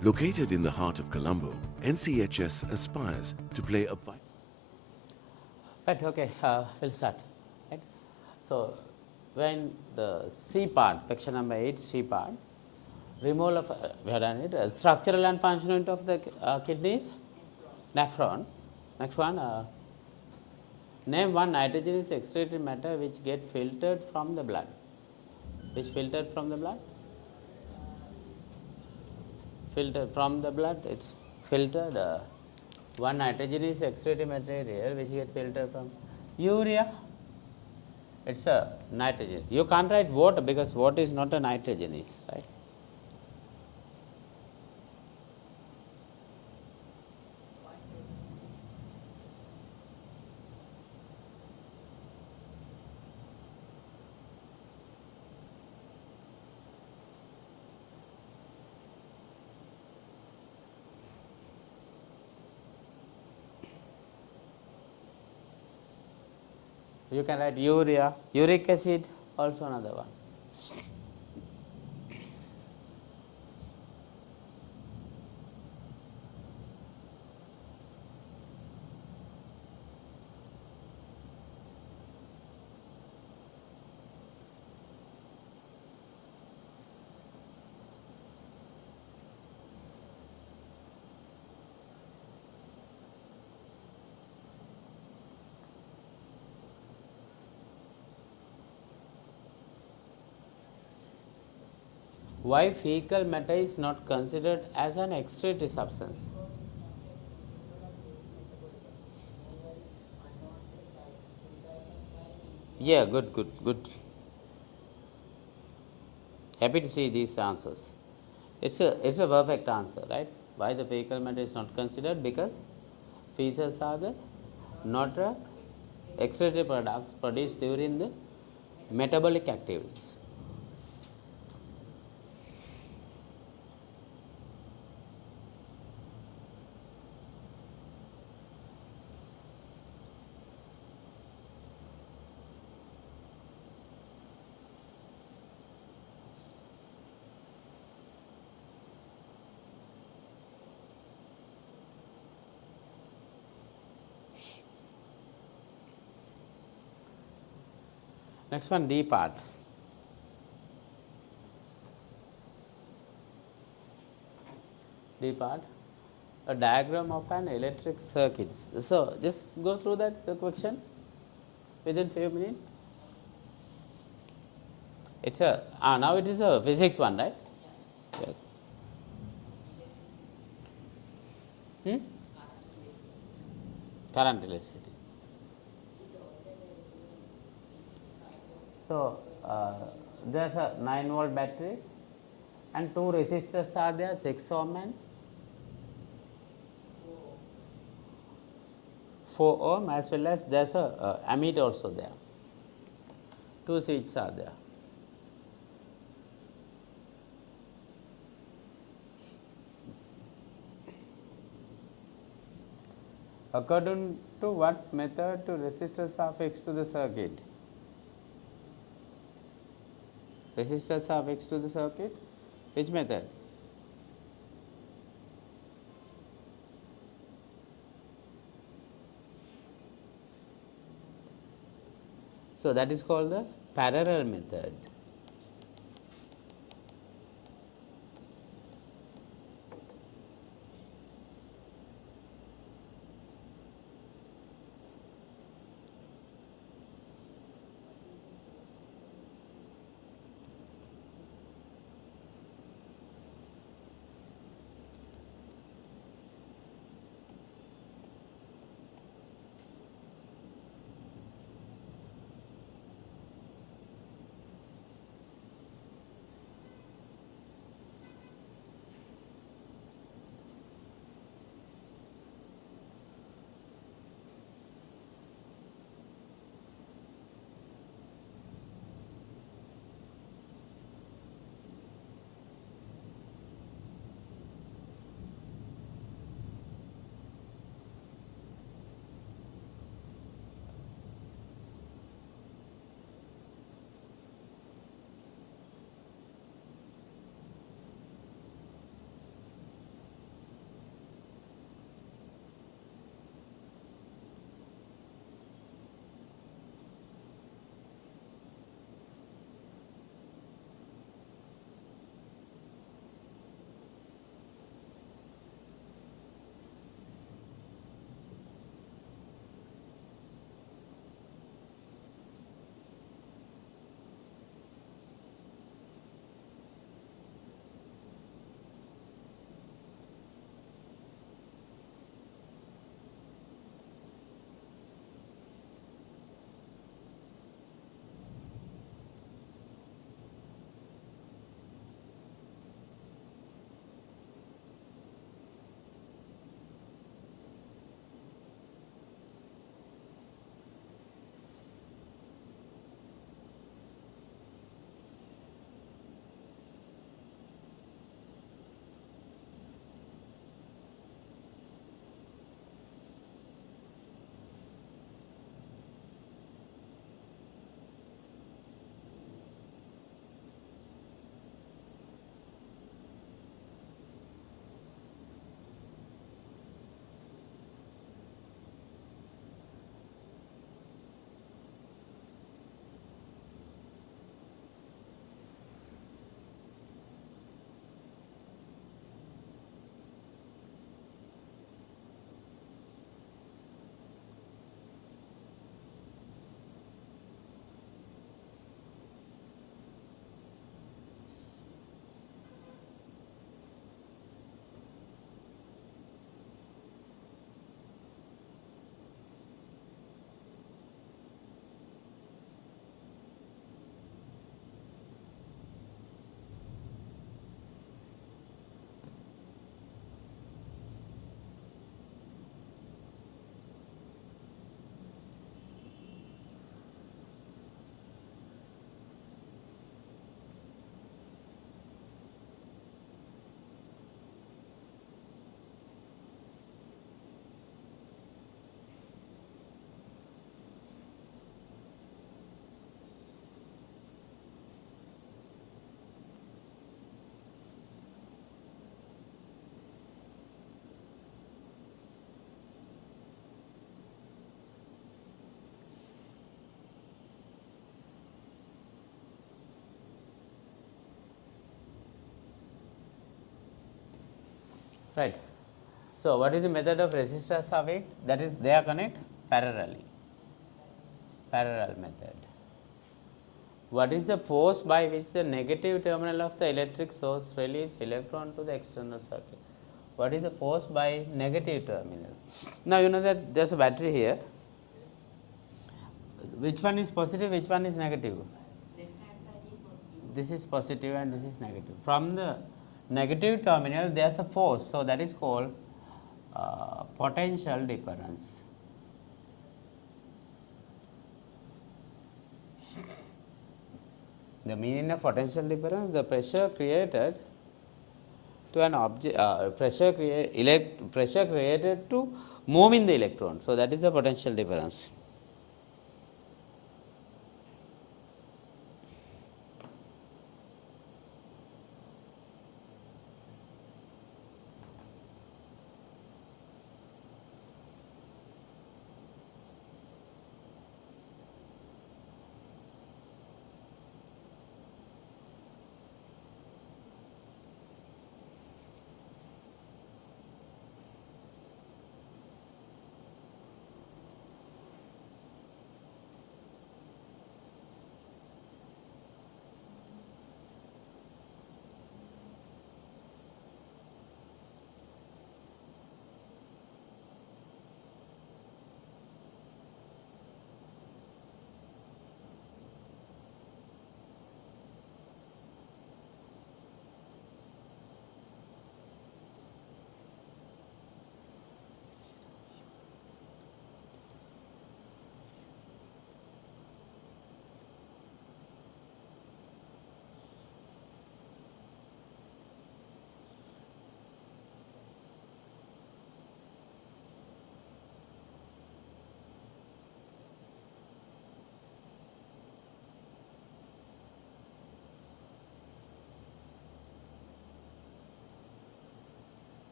Located in the heart of Colombo, NCHS aspires to play a vital Right, okay, we'll start. Right. So, when the C part, section number 8, C part, removal of, we have done it, structural and functional of the kidneys, nephron. Next one, name one nitrogenous excretory matter which get filtered from the blood. Which filtered from the blood? Filtered from the blood, it's filtered. One nitrogenous excretory material which get filtered from urea. It's a nitrogen. You can't write water because water is not a nitrogenous, right? You can write urea, uric acid, also another one. Why fecal matter is not considered as an excretory substance? Yeah, good. Happy to see these answers. It's a perfect answer, right? Why the fecal matter is not considered? Because feces are the not excretory products produced during the metabolic activities. Next one, D part. D part, a diagram of an electric circuit. So, just go through that the question within few minutes. It's a now it is a physics one, right? Yes. Current electricity. So, there's a 9-volt battery and two resistors are there, 6 ohm and 4 ohm, as well as there's a ammeter also there. Two switches are there. According to what method two resistors are fixed to the circuit? Resistors are fixed to the circuit. Which method? So, that is called the parallel method. right. So, what is the method of resistor survey? That is, they are connected parallelly, parallel method. What is the force by which the negative terminal of the electric source releases electron to the external circuit? What is the force by negative terminal? Now, you know that there is a battery here. Which one is positive, which one is negative? This is positive and this is negative. From the negative terminal, there is a force. So, that is called potential difference. The meaning of potential difference, the pressure created to an object, pressure created to move in the electron. So, that is the potential difference.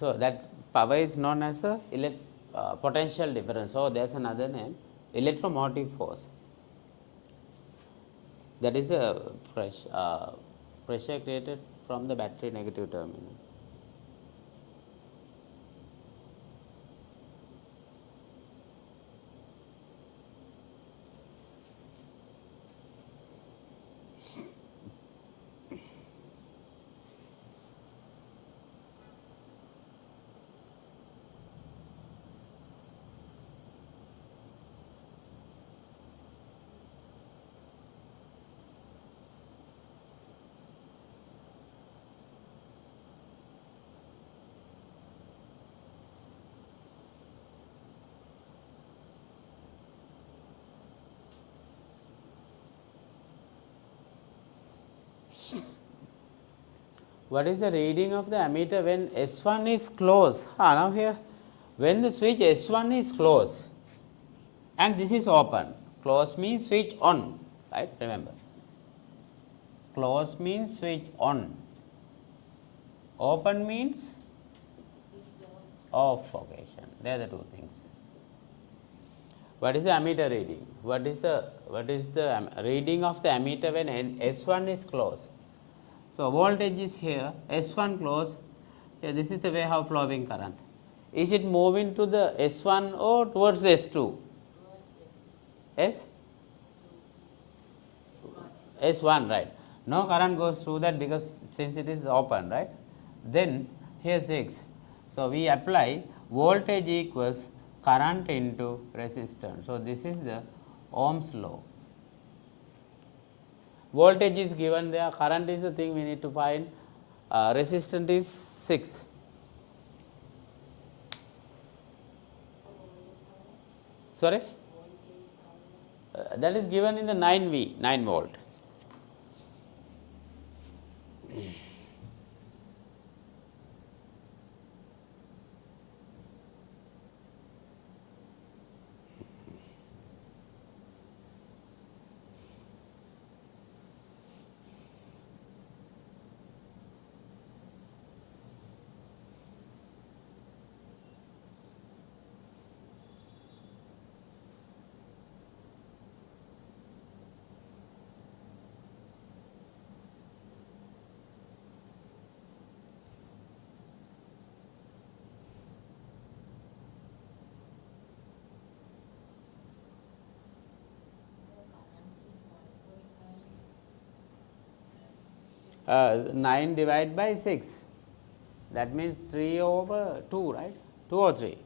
So, that power is known as a potential difference. So, there is another name, electromotive force. That is the pressure created from the battery negative terminal. What is the reading of the ammeter when S1 is closed? Now here, when the switch S1 is closed and this is open, close means switch on, right? Remember, close means switch on, open means off location. They are the two things. What is the ammeter reading? What is the reading of the ammeter when S1 is closed? So, voltage is here, S1 close, here this is the way how flowing current. Is it moving to the S1 or towards S2? S? S1, right. No current goes through that because since it is open, right. Then here 6. So, we apply voltage equals current into resistance. So, this is the Ohm's law. Voltage is given there, current is the thing we need to find, resistance is 6. Sorry? That is given in the 9V, 9 volt. 9 divided by 6, that means 3 over 2, right? 2 or 3.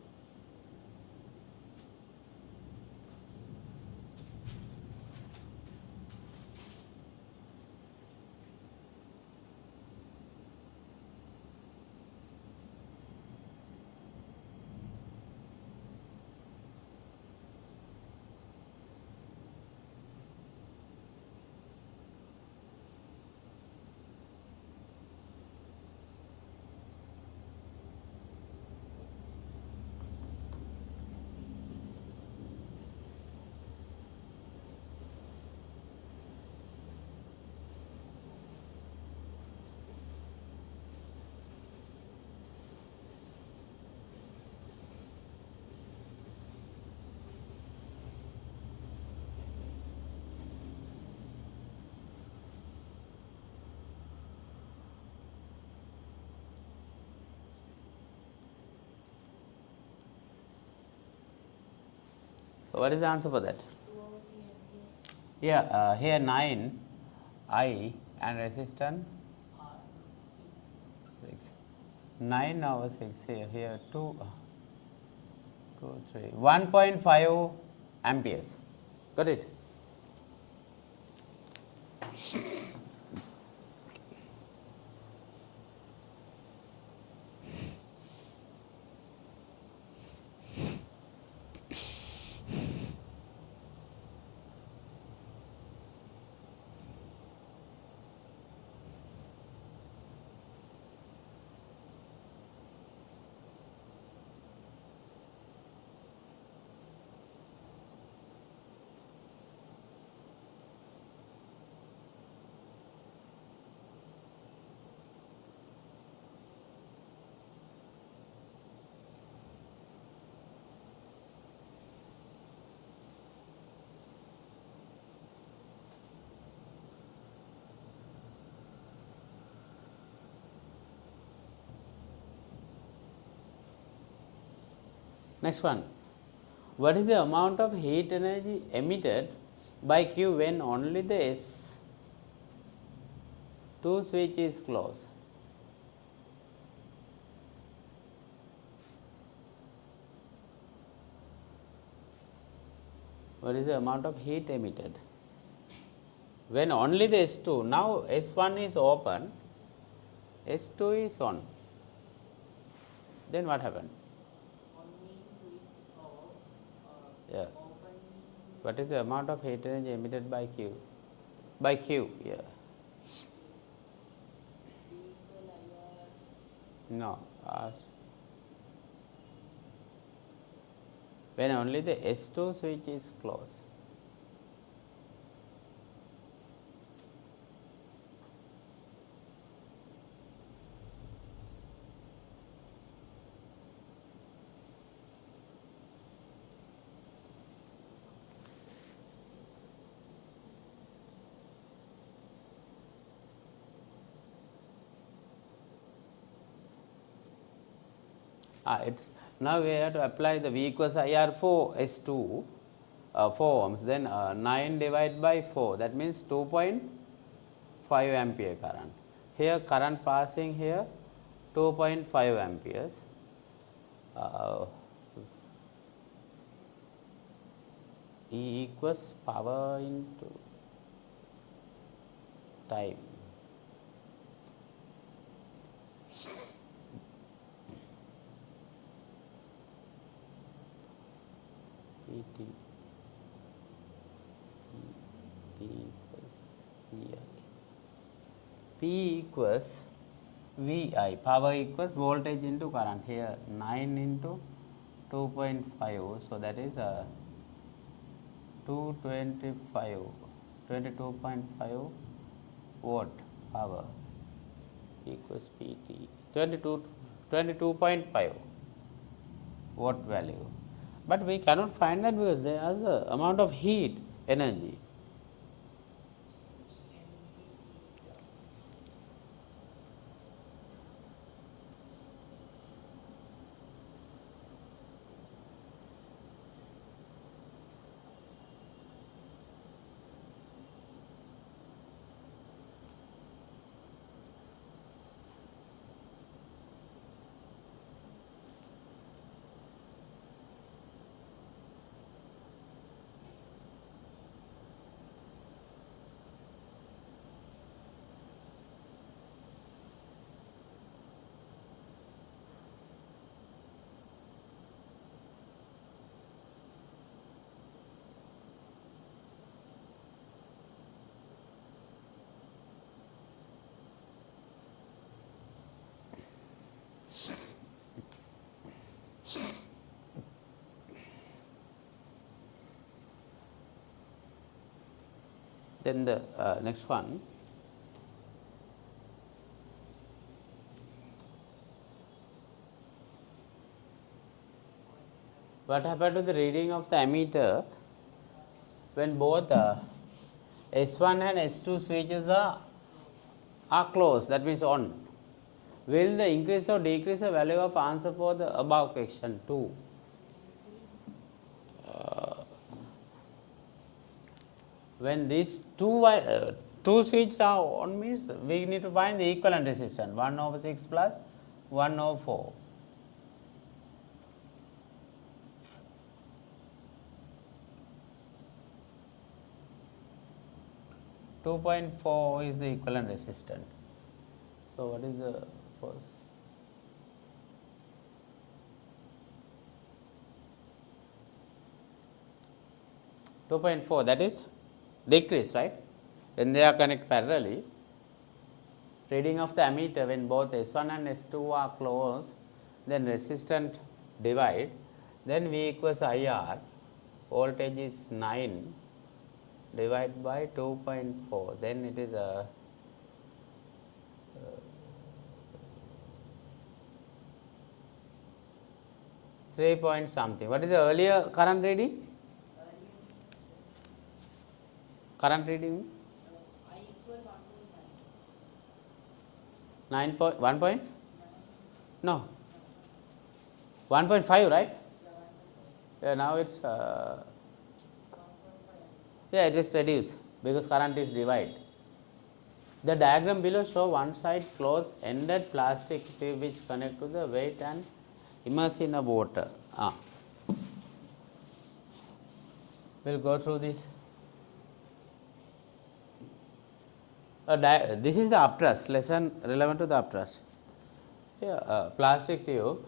So, what is the answer for that? Yeah, here 9 I and resistance 6. 9 over 6 here 2, 3, 1.5 amperes. Got it? Next one. What is the amount of heat energy emitted by Q when only the S2 switch is closed? What is the amount of heat emitted when only the S2, now S1 is open, S2 is on, then what happened? Yeah. What is the amount of heat energy emitted by Q? By Q, yeah. No, when only the S2 switch is closed. It's now we have to apply the V equals IR for S2, 4 ohms, then 9 divided by 4, that means 2.5 ampere current. Here current passing here 2.5 amperes. E equals power into time. PT P equals VI, power equals voltage into current. Here 9 into 2.5, so that is 225, 22.5 watt power equals PT, 22.5 watt value. But we cannot find that because there is the amount of heat energy. Then the next one. What happened to the reading of the ammeter when both S1 and S2 switches are closed, that means on? Will the increase or decrease the value of answer for the above question 2? When these two switches are on means we need to find the equivalent resistance 1/6 plus 1/4. 2.4 is the equivalent resistance. So what is the first? .4, that is decrease, right? When they are connected parallelly, reading of the ammeter when both S1 and S2 are closed, then resistance divide, then V equals IR, voltage is 9 divided by 2.4, then it is a 3 point something. What is the earlier current reading? Current reading? 1 point? No. 1.5, right? Yeah, now it's yeah, it is reduced because current is divided. The diagram below show one side closed ended plastic tube which connect to the weight and immerse in the water. We'll go through this. This is the upthrust, lesson relevant to the upthrust. Yeah, plastic tube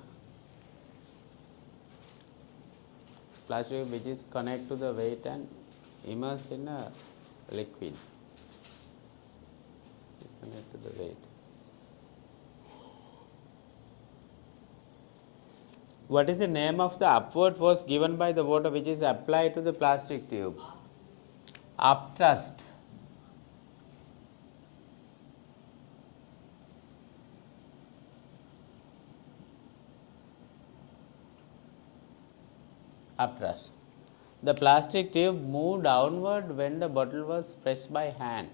which is connect to the weight and immerse in a liquid. Is connect to the weight. What is the name of the upward force given by the water which is applied to the plastic tube? Upthrust. Upthrust. The plastic tube moved downward when the bottle was pressed by hand.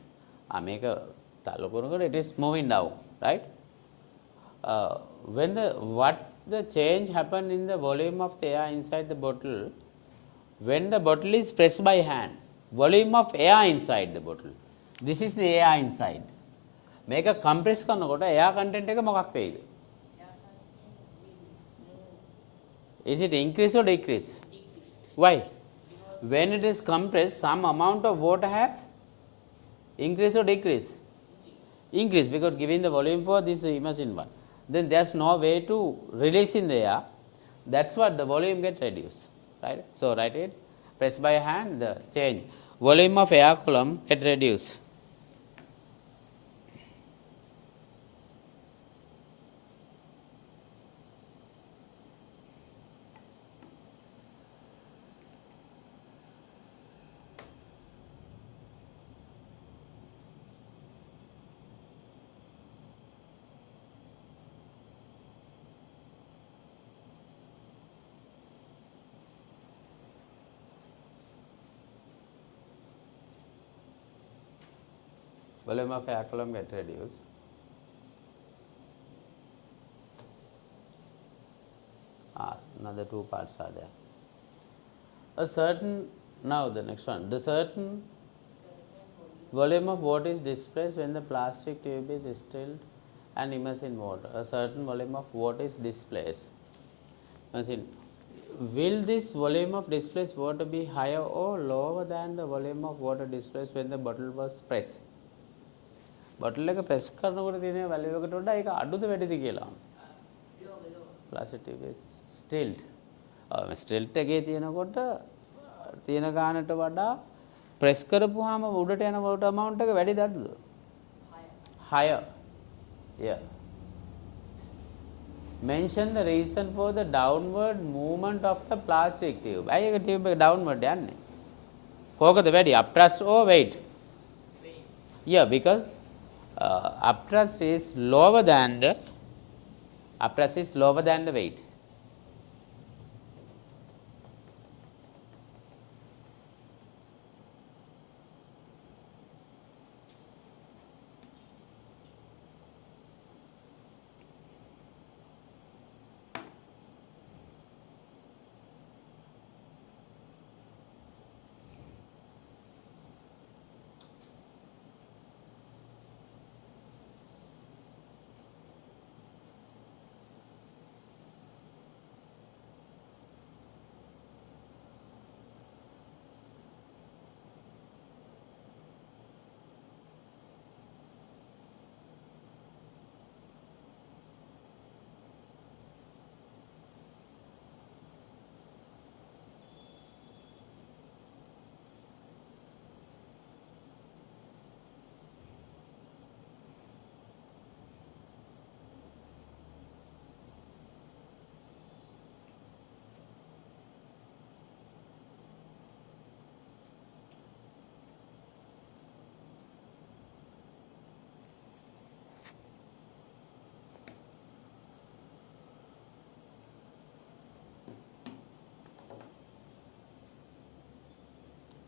It is moving down, right? What the change happened in the volume of the air inside the bottle when the bottle is pressed by hand? Volume of air inside the bottle. This is the air inside. Make a compress කරනකොට air content එක මොකක් වෙයිද? Is it increase or decrease? Why? When it is compressed, some amount of water has increase or decrease? Increase, because given the volume for this immersion one, then there is no way to release in the air. That is what the volume get reduced, right? So write it, press by hand, the change. Volume of air column get reduced. Volume of air column get reduced. Another two parts are there. Now the next one, the certain volume of water is displaced when the plastic tube is stilled and immersed in water. A certain volume of water is displaced. Will this volume of displaced water be higher or lower than the volume of water displaced when the bottle was pressed? Bottle එක press කරනකොට තියෙන value එකට වඩා ඒක අඩුද වැඩිද කියලා. Plastic tube is stilled. Stilled එකේ තියෙනකොට තියෙන ගානට වඩා press කරපුවාම උඩට යන water amount එක වැඩිද අඩුද? Higher. Yeah. Mention the reason for the downward movement of the plastic tube. ඇයි ඒක tube එක downward යන්නේ? කොහොමද වැඩි? Upthrust or weight? Yeah, because upthrust is lower than the weight.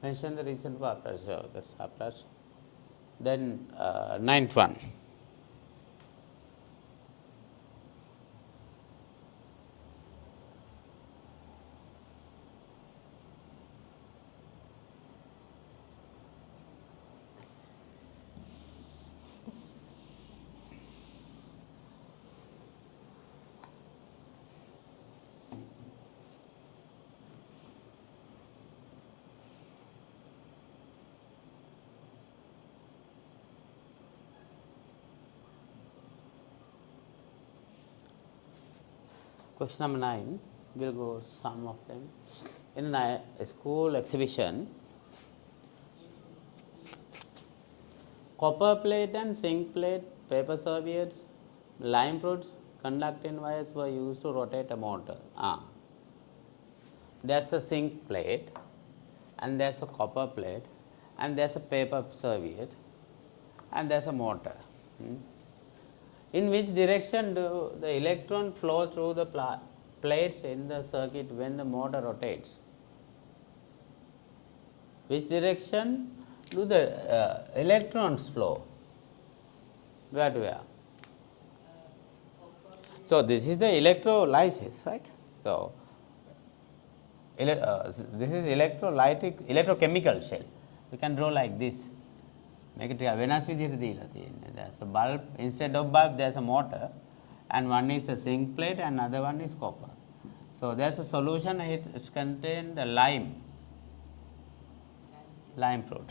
Mention the reason for upthrust. So that's upthrust. Then ninth one. Question number 9, we'll go some of them. In a school exhibition, copper plate and zinc plate, paper serviettes, lime fruits, conducting wires were used to rotate a motor. There's a zinc plate, and there's a copper plate, and there's a paper serviette, and there's a motor. In which direction do the electron flow through the plates in the circuit when the motor rotates? Which direction do the electrons flow? Where to where? So this is the electrolysis, right? So this is electrochemical shell. We can draw like this. Make it වෙනස් විදිහට දීලා තියෙන්නේ. There's a bulb, instead of bulb there's a motor, and one is a zinc plate and another one is copper. So there's a solution, it contains the lime fruit.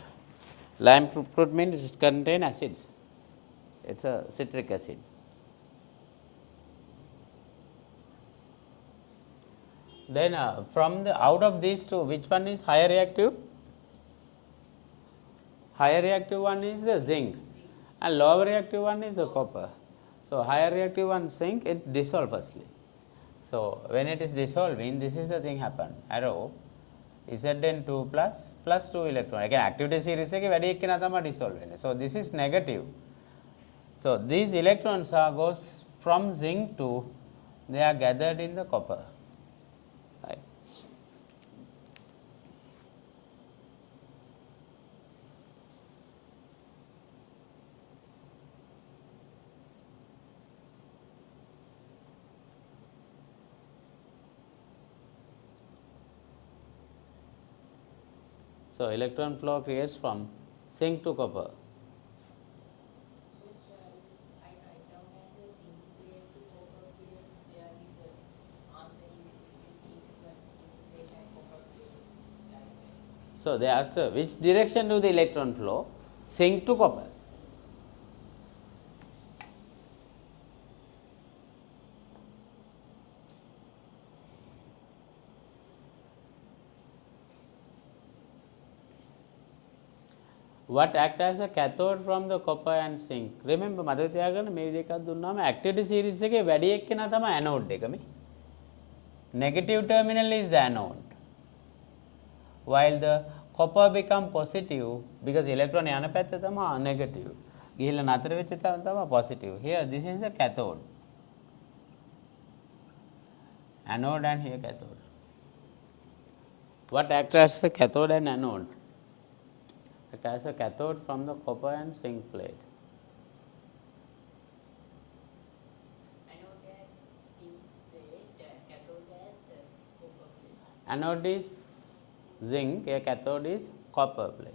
Lime fruit means it contains acids. It's a citric acid. Then from out of these two, which one is higher reactive? Higher reactive one is the zinc, and lower reactive one is the copper. So higher reactive one zinc, it dissolves firstly. So when it is dissolving, this is the thing happen. Arrow Zn2 plus 2 electron. Again, activity series එකේ වැඩි එක්කෙනා තමයි dissolve වෙන්නේ. So this is negative. So these electrons goes from zinc to, they are gathered in the copper. Right. So electron flow creates from zinc to copper. So they ask which direction do the electron flow? Zinc to copper. What act as a cathode from the copper and zinc? Remember, මතක තියාගන්න මේ විදිහ එකක් දුන්නාම activity series එකේ වැඩි එක්කෙනා තමයි anode එක මේ. Negative terminal is the anode, while the copper become positive because electron යන පැත්ත තමයි negative. ගිහිල්ලා නතර වෙච්ච තැන තමයි positive. Here this is the cathode. Anode and here cathode. What acts as a cathode and anode? It has a cathode from the copper and zinc plate. Anode is zinc, a cathode is copper plate.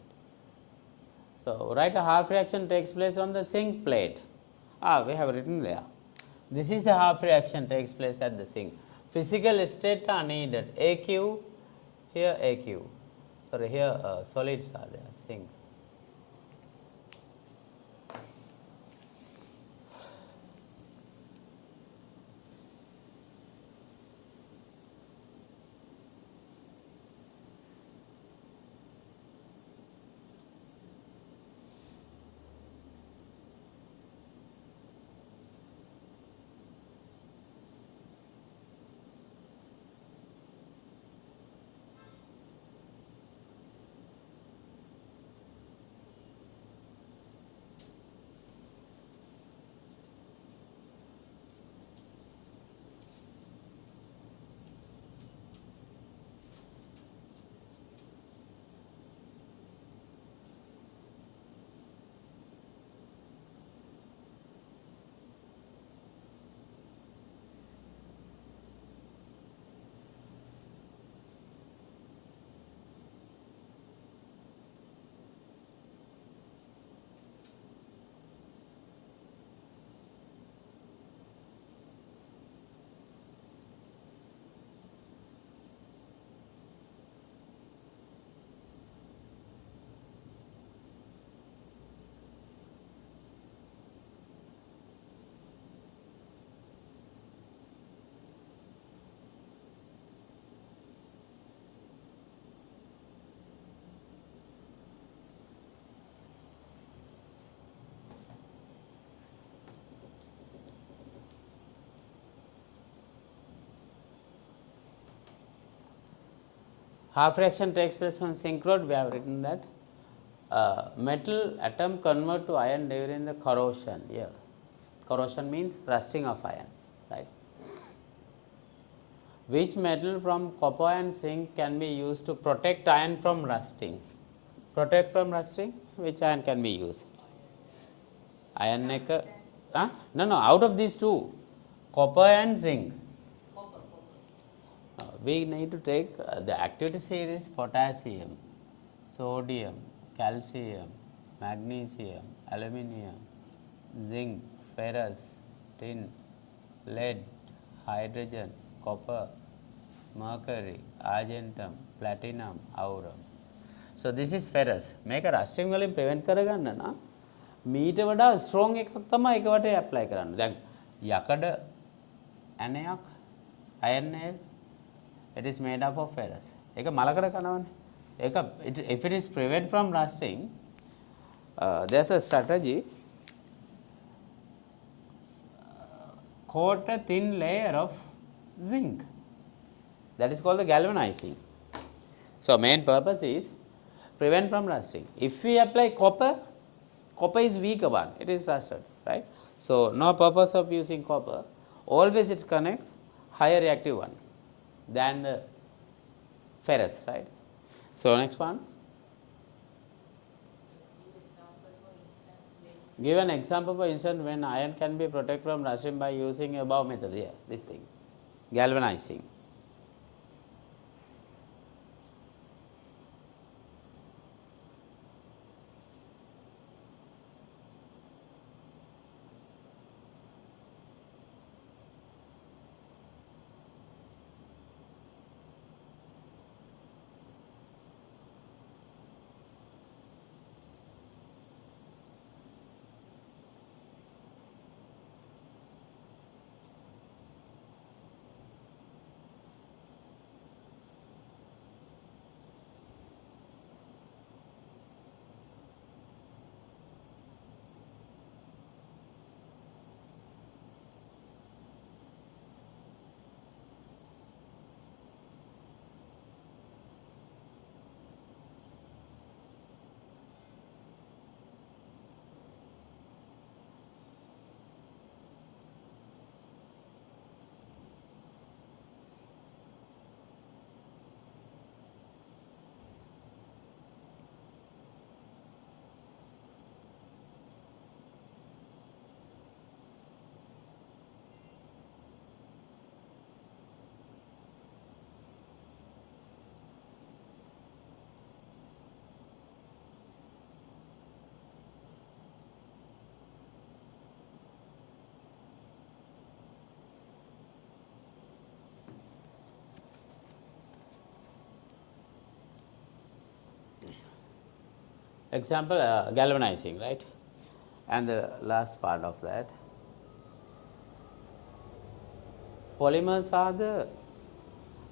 So, right, a half reaction takes place on the zinc plate. We have written there. This is the half reaction takes place at the zinc. Physical state are needed. AQ, here AQ. Sorry, here solids are there, zinc. Half reaction takes place on zinc rod. We have written that metal atom convert to iron during the corrosion. Yeah, corrosion means rusting of iron, right? Which metal from copper and zinc can be used to protect iron from rusting? Protect from rusting, which iron can be used? Iron nickel. No, out of these two, copper and zinc. We need to take the activity series: potassium, sodium, calcium, magnesium, aluminium, zinc, ferrous, tin, lead, hydrogen, copper, mercury, argentum, platinum, aurum. So this is ferrous. මේක රස්ටිං වලින් prevent කරගන්න නම් මීට වඩා strong එකක් තමයි එක වටේ apply කරන්න. දැන් යකඩ ඇණයක් iron nail, it is made up of ferrous. ඒක මලකඩ කනවනේ. If it is prevent from rusting, there's a strategy. Coat a thin layer of zinc. That is called the galvanizing. So main purpose is prevent from rusting. If we apply copper, copper is weaker one, it is rusted, right? So no purpose of using copper. Always it connect higher reactive one than the ferrous, right? So next one. Give an example for instance when iron can be protected from rusting by using above method. Here, this thing, galvanizing. Example, galvanizing, right? And the last part of that, polymers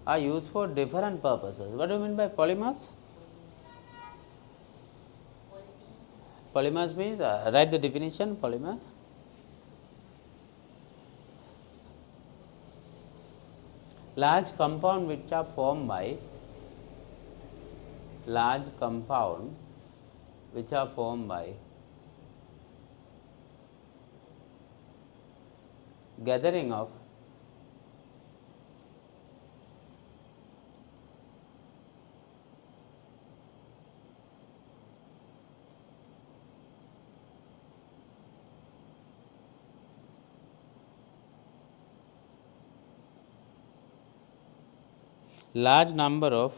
are used for different purposes. What do you mean by polymers? Polymers means, write the definition, polymer. Large compound which are formed by gathering of large number of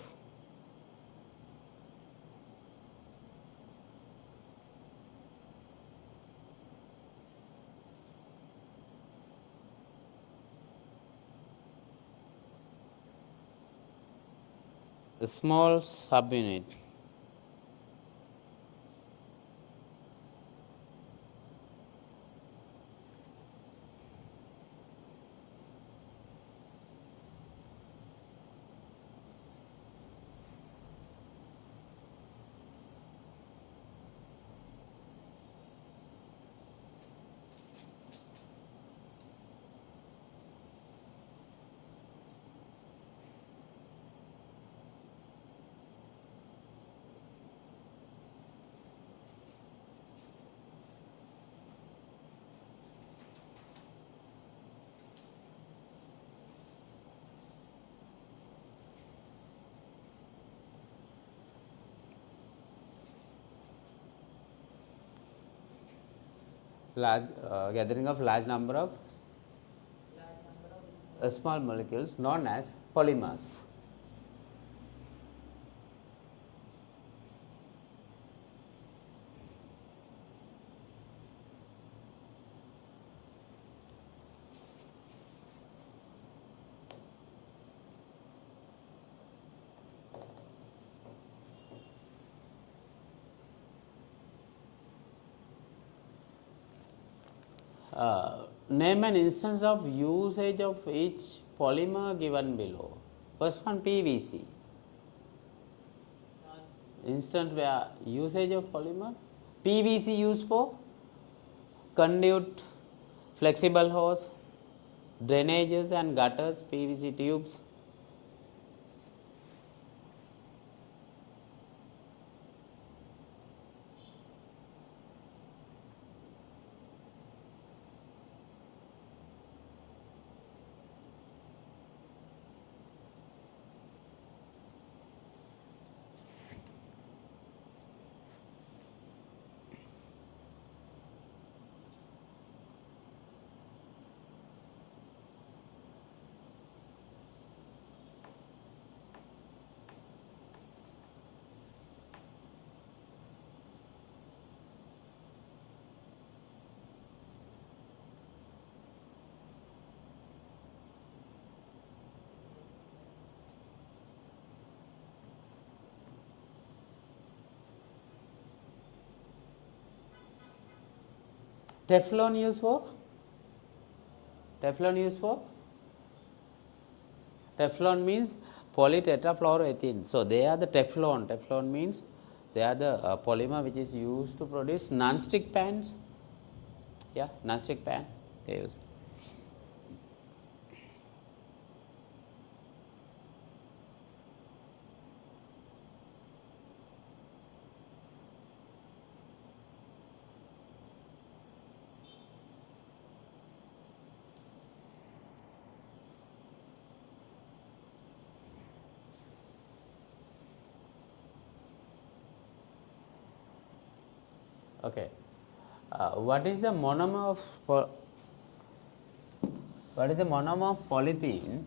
small subunit. Gathering of large number of small molecules known as polymers. Name an instance of usage of each polymer given below. First one, PVC. Instance where usage of polymer. PVC used for conduit, flexible hose, drainages and gutters, PVC tubes. Teflon used for? Teflon used for? Teflon means polytetrafluoroethene. So they are the Teflon. Teflon means they are the polymer which is used to produce non-stick pans. Yeah, non-stick pan they use. Okay. What is the monomer of polythene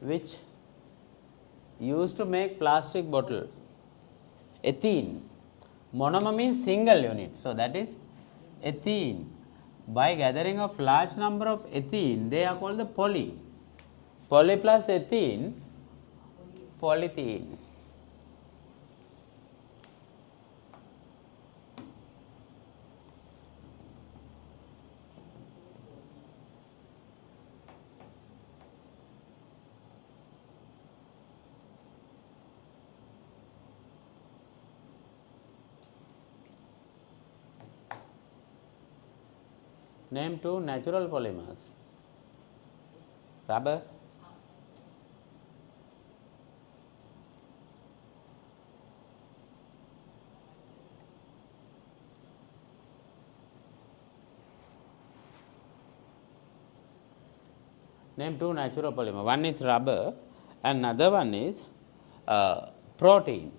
which used to make plastic bottle? Ethene. Monomer means single unit, so that is ethene. By gathering of large number of ethene, they are called the poly. Poly plus ethene, polythene. Name 2 natural polymers. Rubber. Name 2 natural polymer. One is rubber and another one is protein.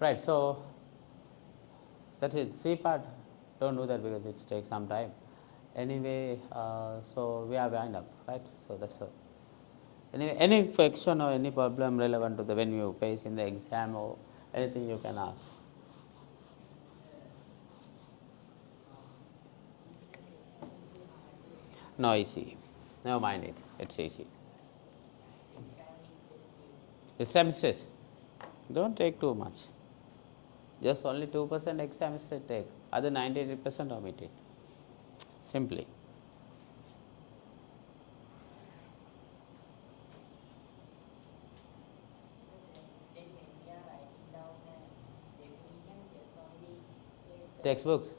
Right. So, that is C part, do not do that because it takes some time. Anyway, so we are wind up, right. So, that is all. Anyway, any question or any problem relevant to the when you face in the exam or anything you can ask. No, easy. Never mind it. It's easy. Exam stress. Don't take too much. Just only 2% exam stress take. Other 98% omit it. Simply. Textbooks.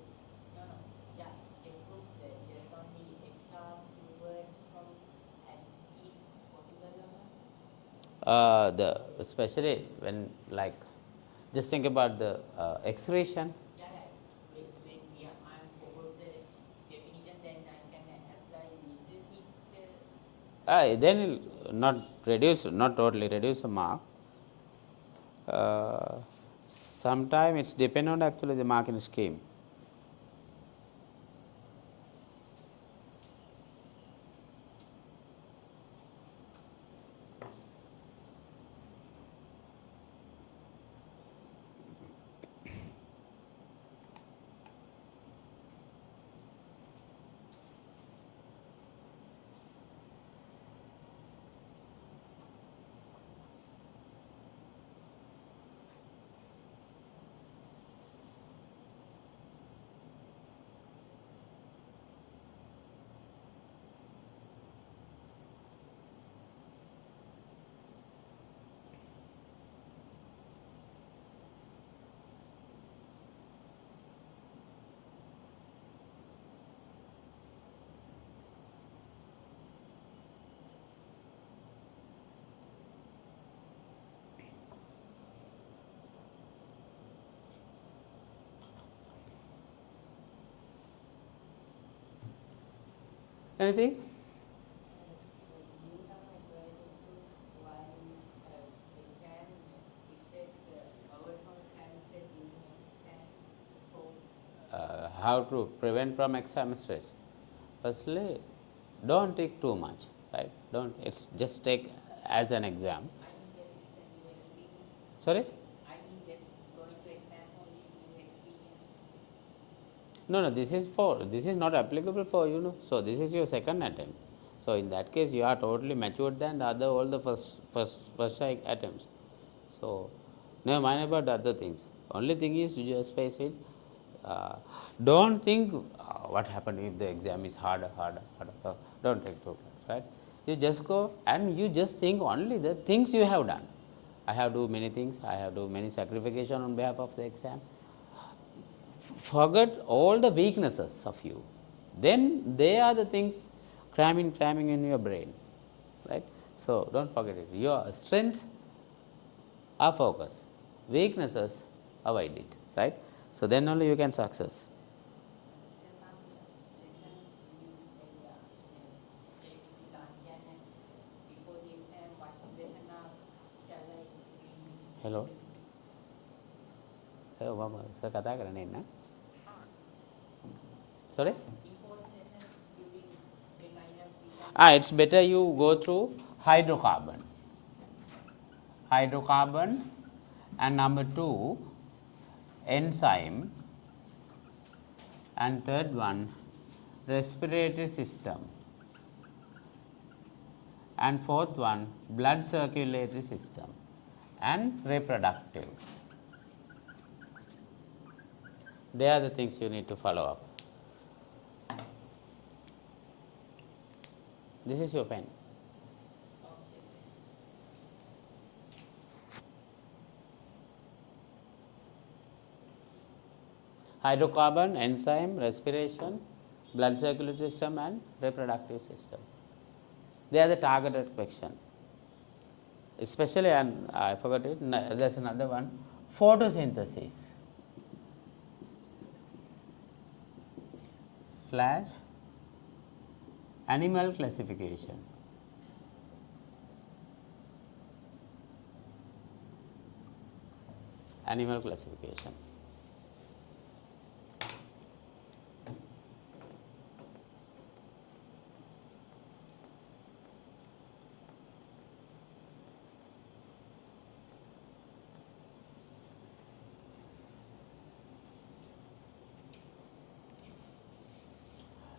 The especially when like just think about the excretion. Then it will not reduce, not totally reduce the mark. Sometimes it's depend on actually the marking scheme. Anything? How to prevent from exam stress? Firstly, don't take too much, right? Don't. It's just take as an exam. Sorry? No, no. This is not applicable for you know. So this is your second attempt. So in that case, you are totally matured than the other all the first attempts. So never mind about the other things. Only thing is you just face it. Don't think what happened if the exam is harder. Don't take too much, right? You just go and you just think only the things you have done. I have do many things. I have do many sacrification on behalf of the exam. Forget all the weaknesses of you. Then they are the things cramming in your brain, right? So don't forget it. Your strengths are focus, weaknesses avoid it, right? So then only you can success. Hello. Hello, Mama. Sir, kata karane na. Sorry. It's better you go through hydrocarbon. Hydrocarbon, and number 2, enzyme, and third one, respiratory system, and fourth one, blood circulatory system, and reproductive. They are the things you need to follow up. This is your pen. Hydrocarbon, enzyme, respiration, blood circulatory system and reproductive system. They are the targeted question. Especially, and I forgot it, there's another one, photosynthesis / animal classification. Animal classification.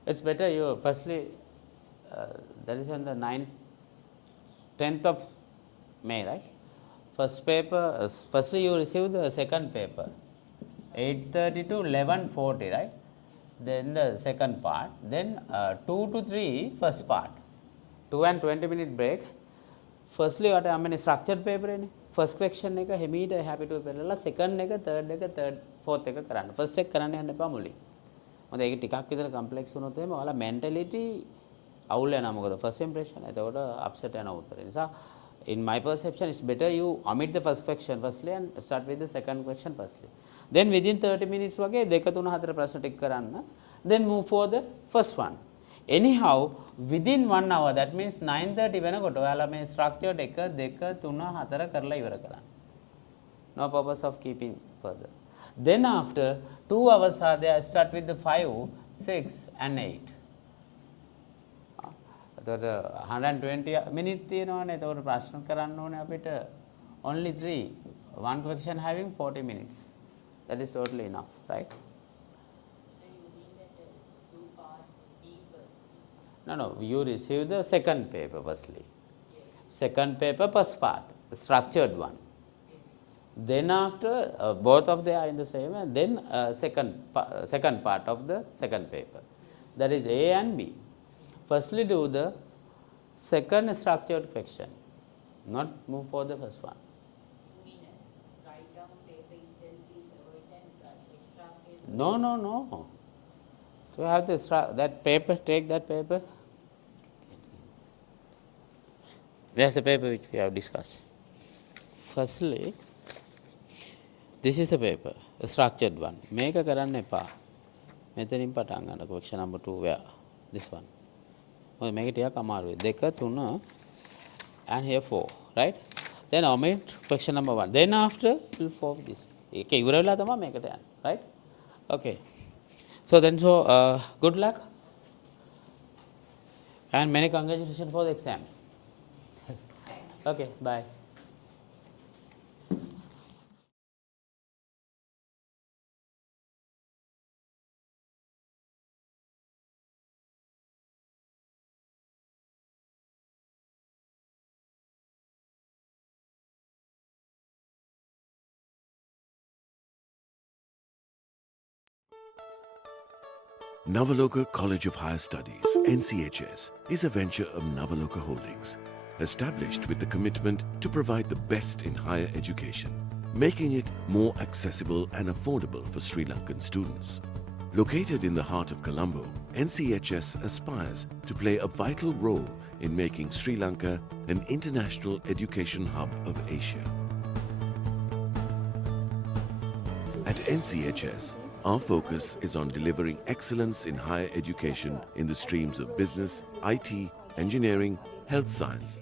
It's better you firstly, that is on the 10th of May, right? First paper, firstly you receive the second paper, 8:30 to 11:40, right? Then the second part, then 2 to 3 first part, 2 and 20-minute break. Firstly, what I mean structured paper in first question එක හැමීට happy to පෙරලා second එක third fourth එක කරන්න. First එක කරන්න යන්න එපා මුලින්. මොකද ඒක ටිකක් විතර complex වුණොත් එහෙම ඔයාලා mentality අවුල් වෙනවා. මොකද first impression එතකොට upset වෙනවා උත්තරේ. නිසා in my perception it's better you omit the first question firstly and start with the second question firstly. Then within 30 minutes වගේ 2 3 4 ප්‍රශ්න ටික කරන්න. Then move for the first one. Anyhow within 1 hour, that means 9:30 වෙනකොට ඔයාලා මේ structured 1 2 3 4 කරලා ඉවර කරන්න. No purpose of keeping further. Then after 2 hours are there, start with the 5, 6 and 8. එතකොට 120 minutes තියෙනවානේ. එතකොට ප්‍රශ්න කරන්න ඕනේ අපිට only 3. One question having 40 minutes. That is totally enough, right? So you mean that two part paper? No, you receive the second paper firstly. Second paper first part, structured one. Then after both of them are in the same, and then second part of the second paper, that is A and B. Firstly do the second structured question, not move for the first one. You mean write down paper itself is avoid and extra paper? No. To have that paper, take that paper. There's the paper which we have discussed. Firstly, this is the paper, the structured one. මේක කරන්න එපා. මෙතනින් පටන් ගන්න question number 2 where this one. මොකද මේක ටිකක් අමාරුයි. 2 3 and here 4, right? Then omit question number 1. Then after we'll form this. ඒක ඉවර වෙලා තමයි මේකට යන්නේ, right? Okay. So good luck and many congratulations for the exam. Okay, bye. Nawaloka College of Higher Studies, NCHS, is a venture of Nawaloka Holdings, established with the commitment to provide the best in higher education, making it more accessible and affordable for Sri Lankan students. Located in the heart of Colombo, NCHS aspires to play a vital role in making Sri Lanka an international education hub of Asia. At NCHS, our focus is on delivering excellence in higher education in the streams of business, IT, engineering, health science,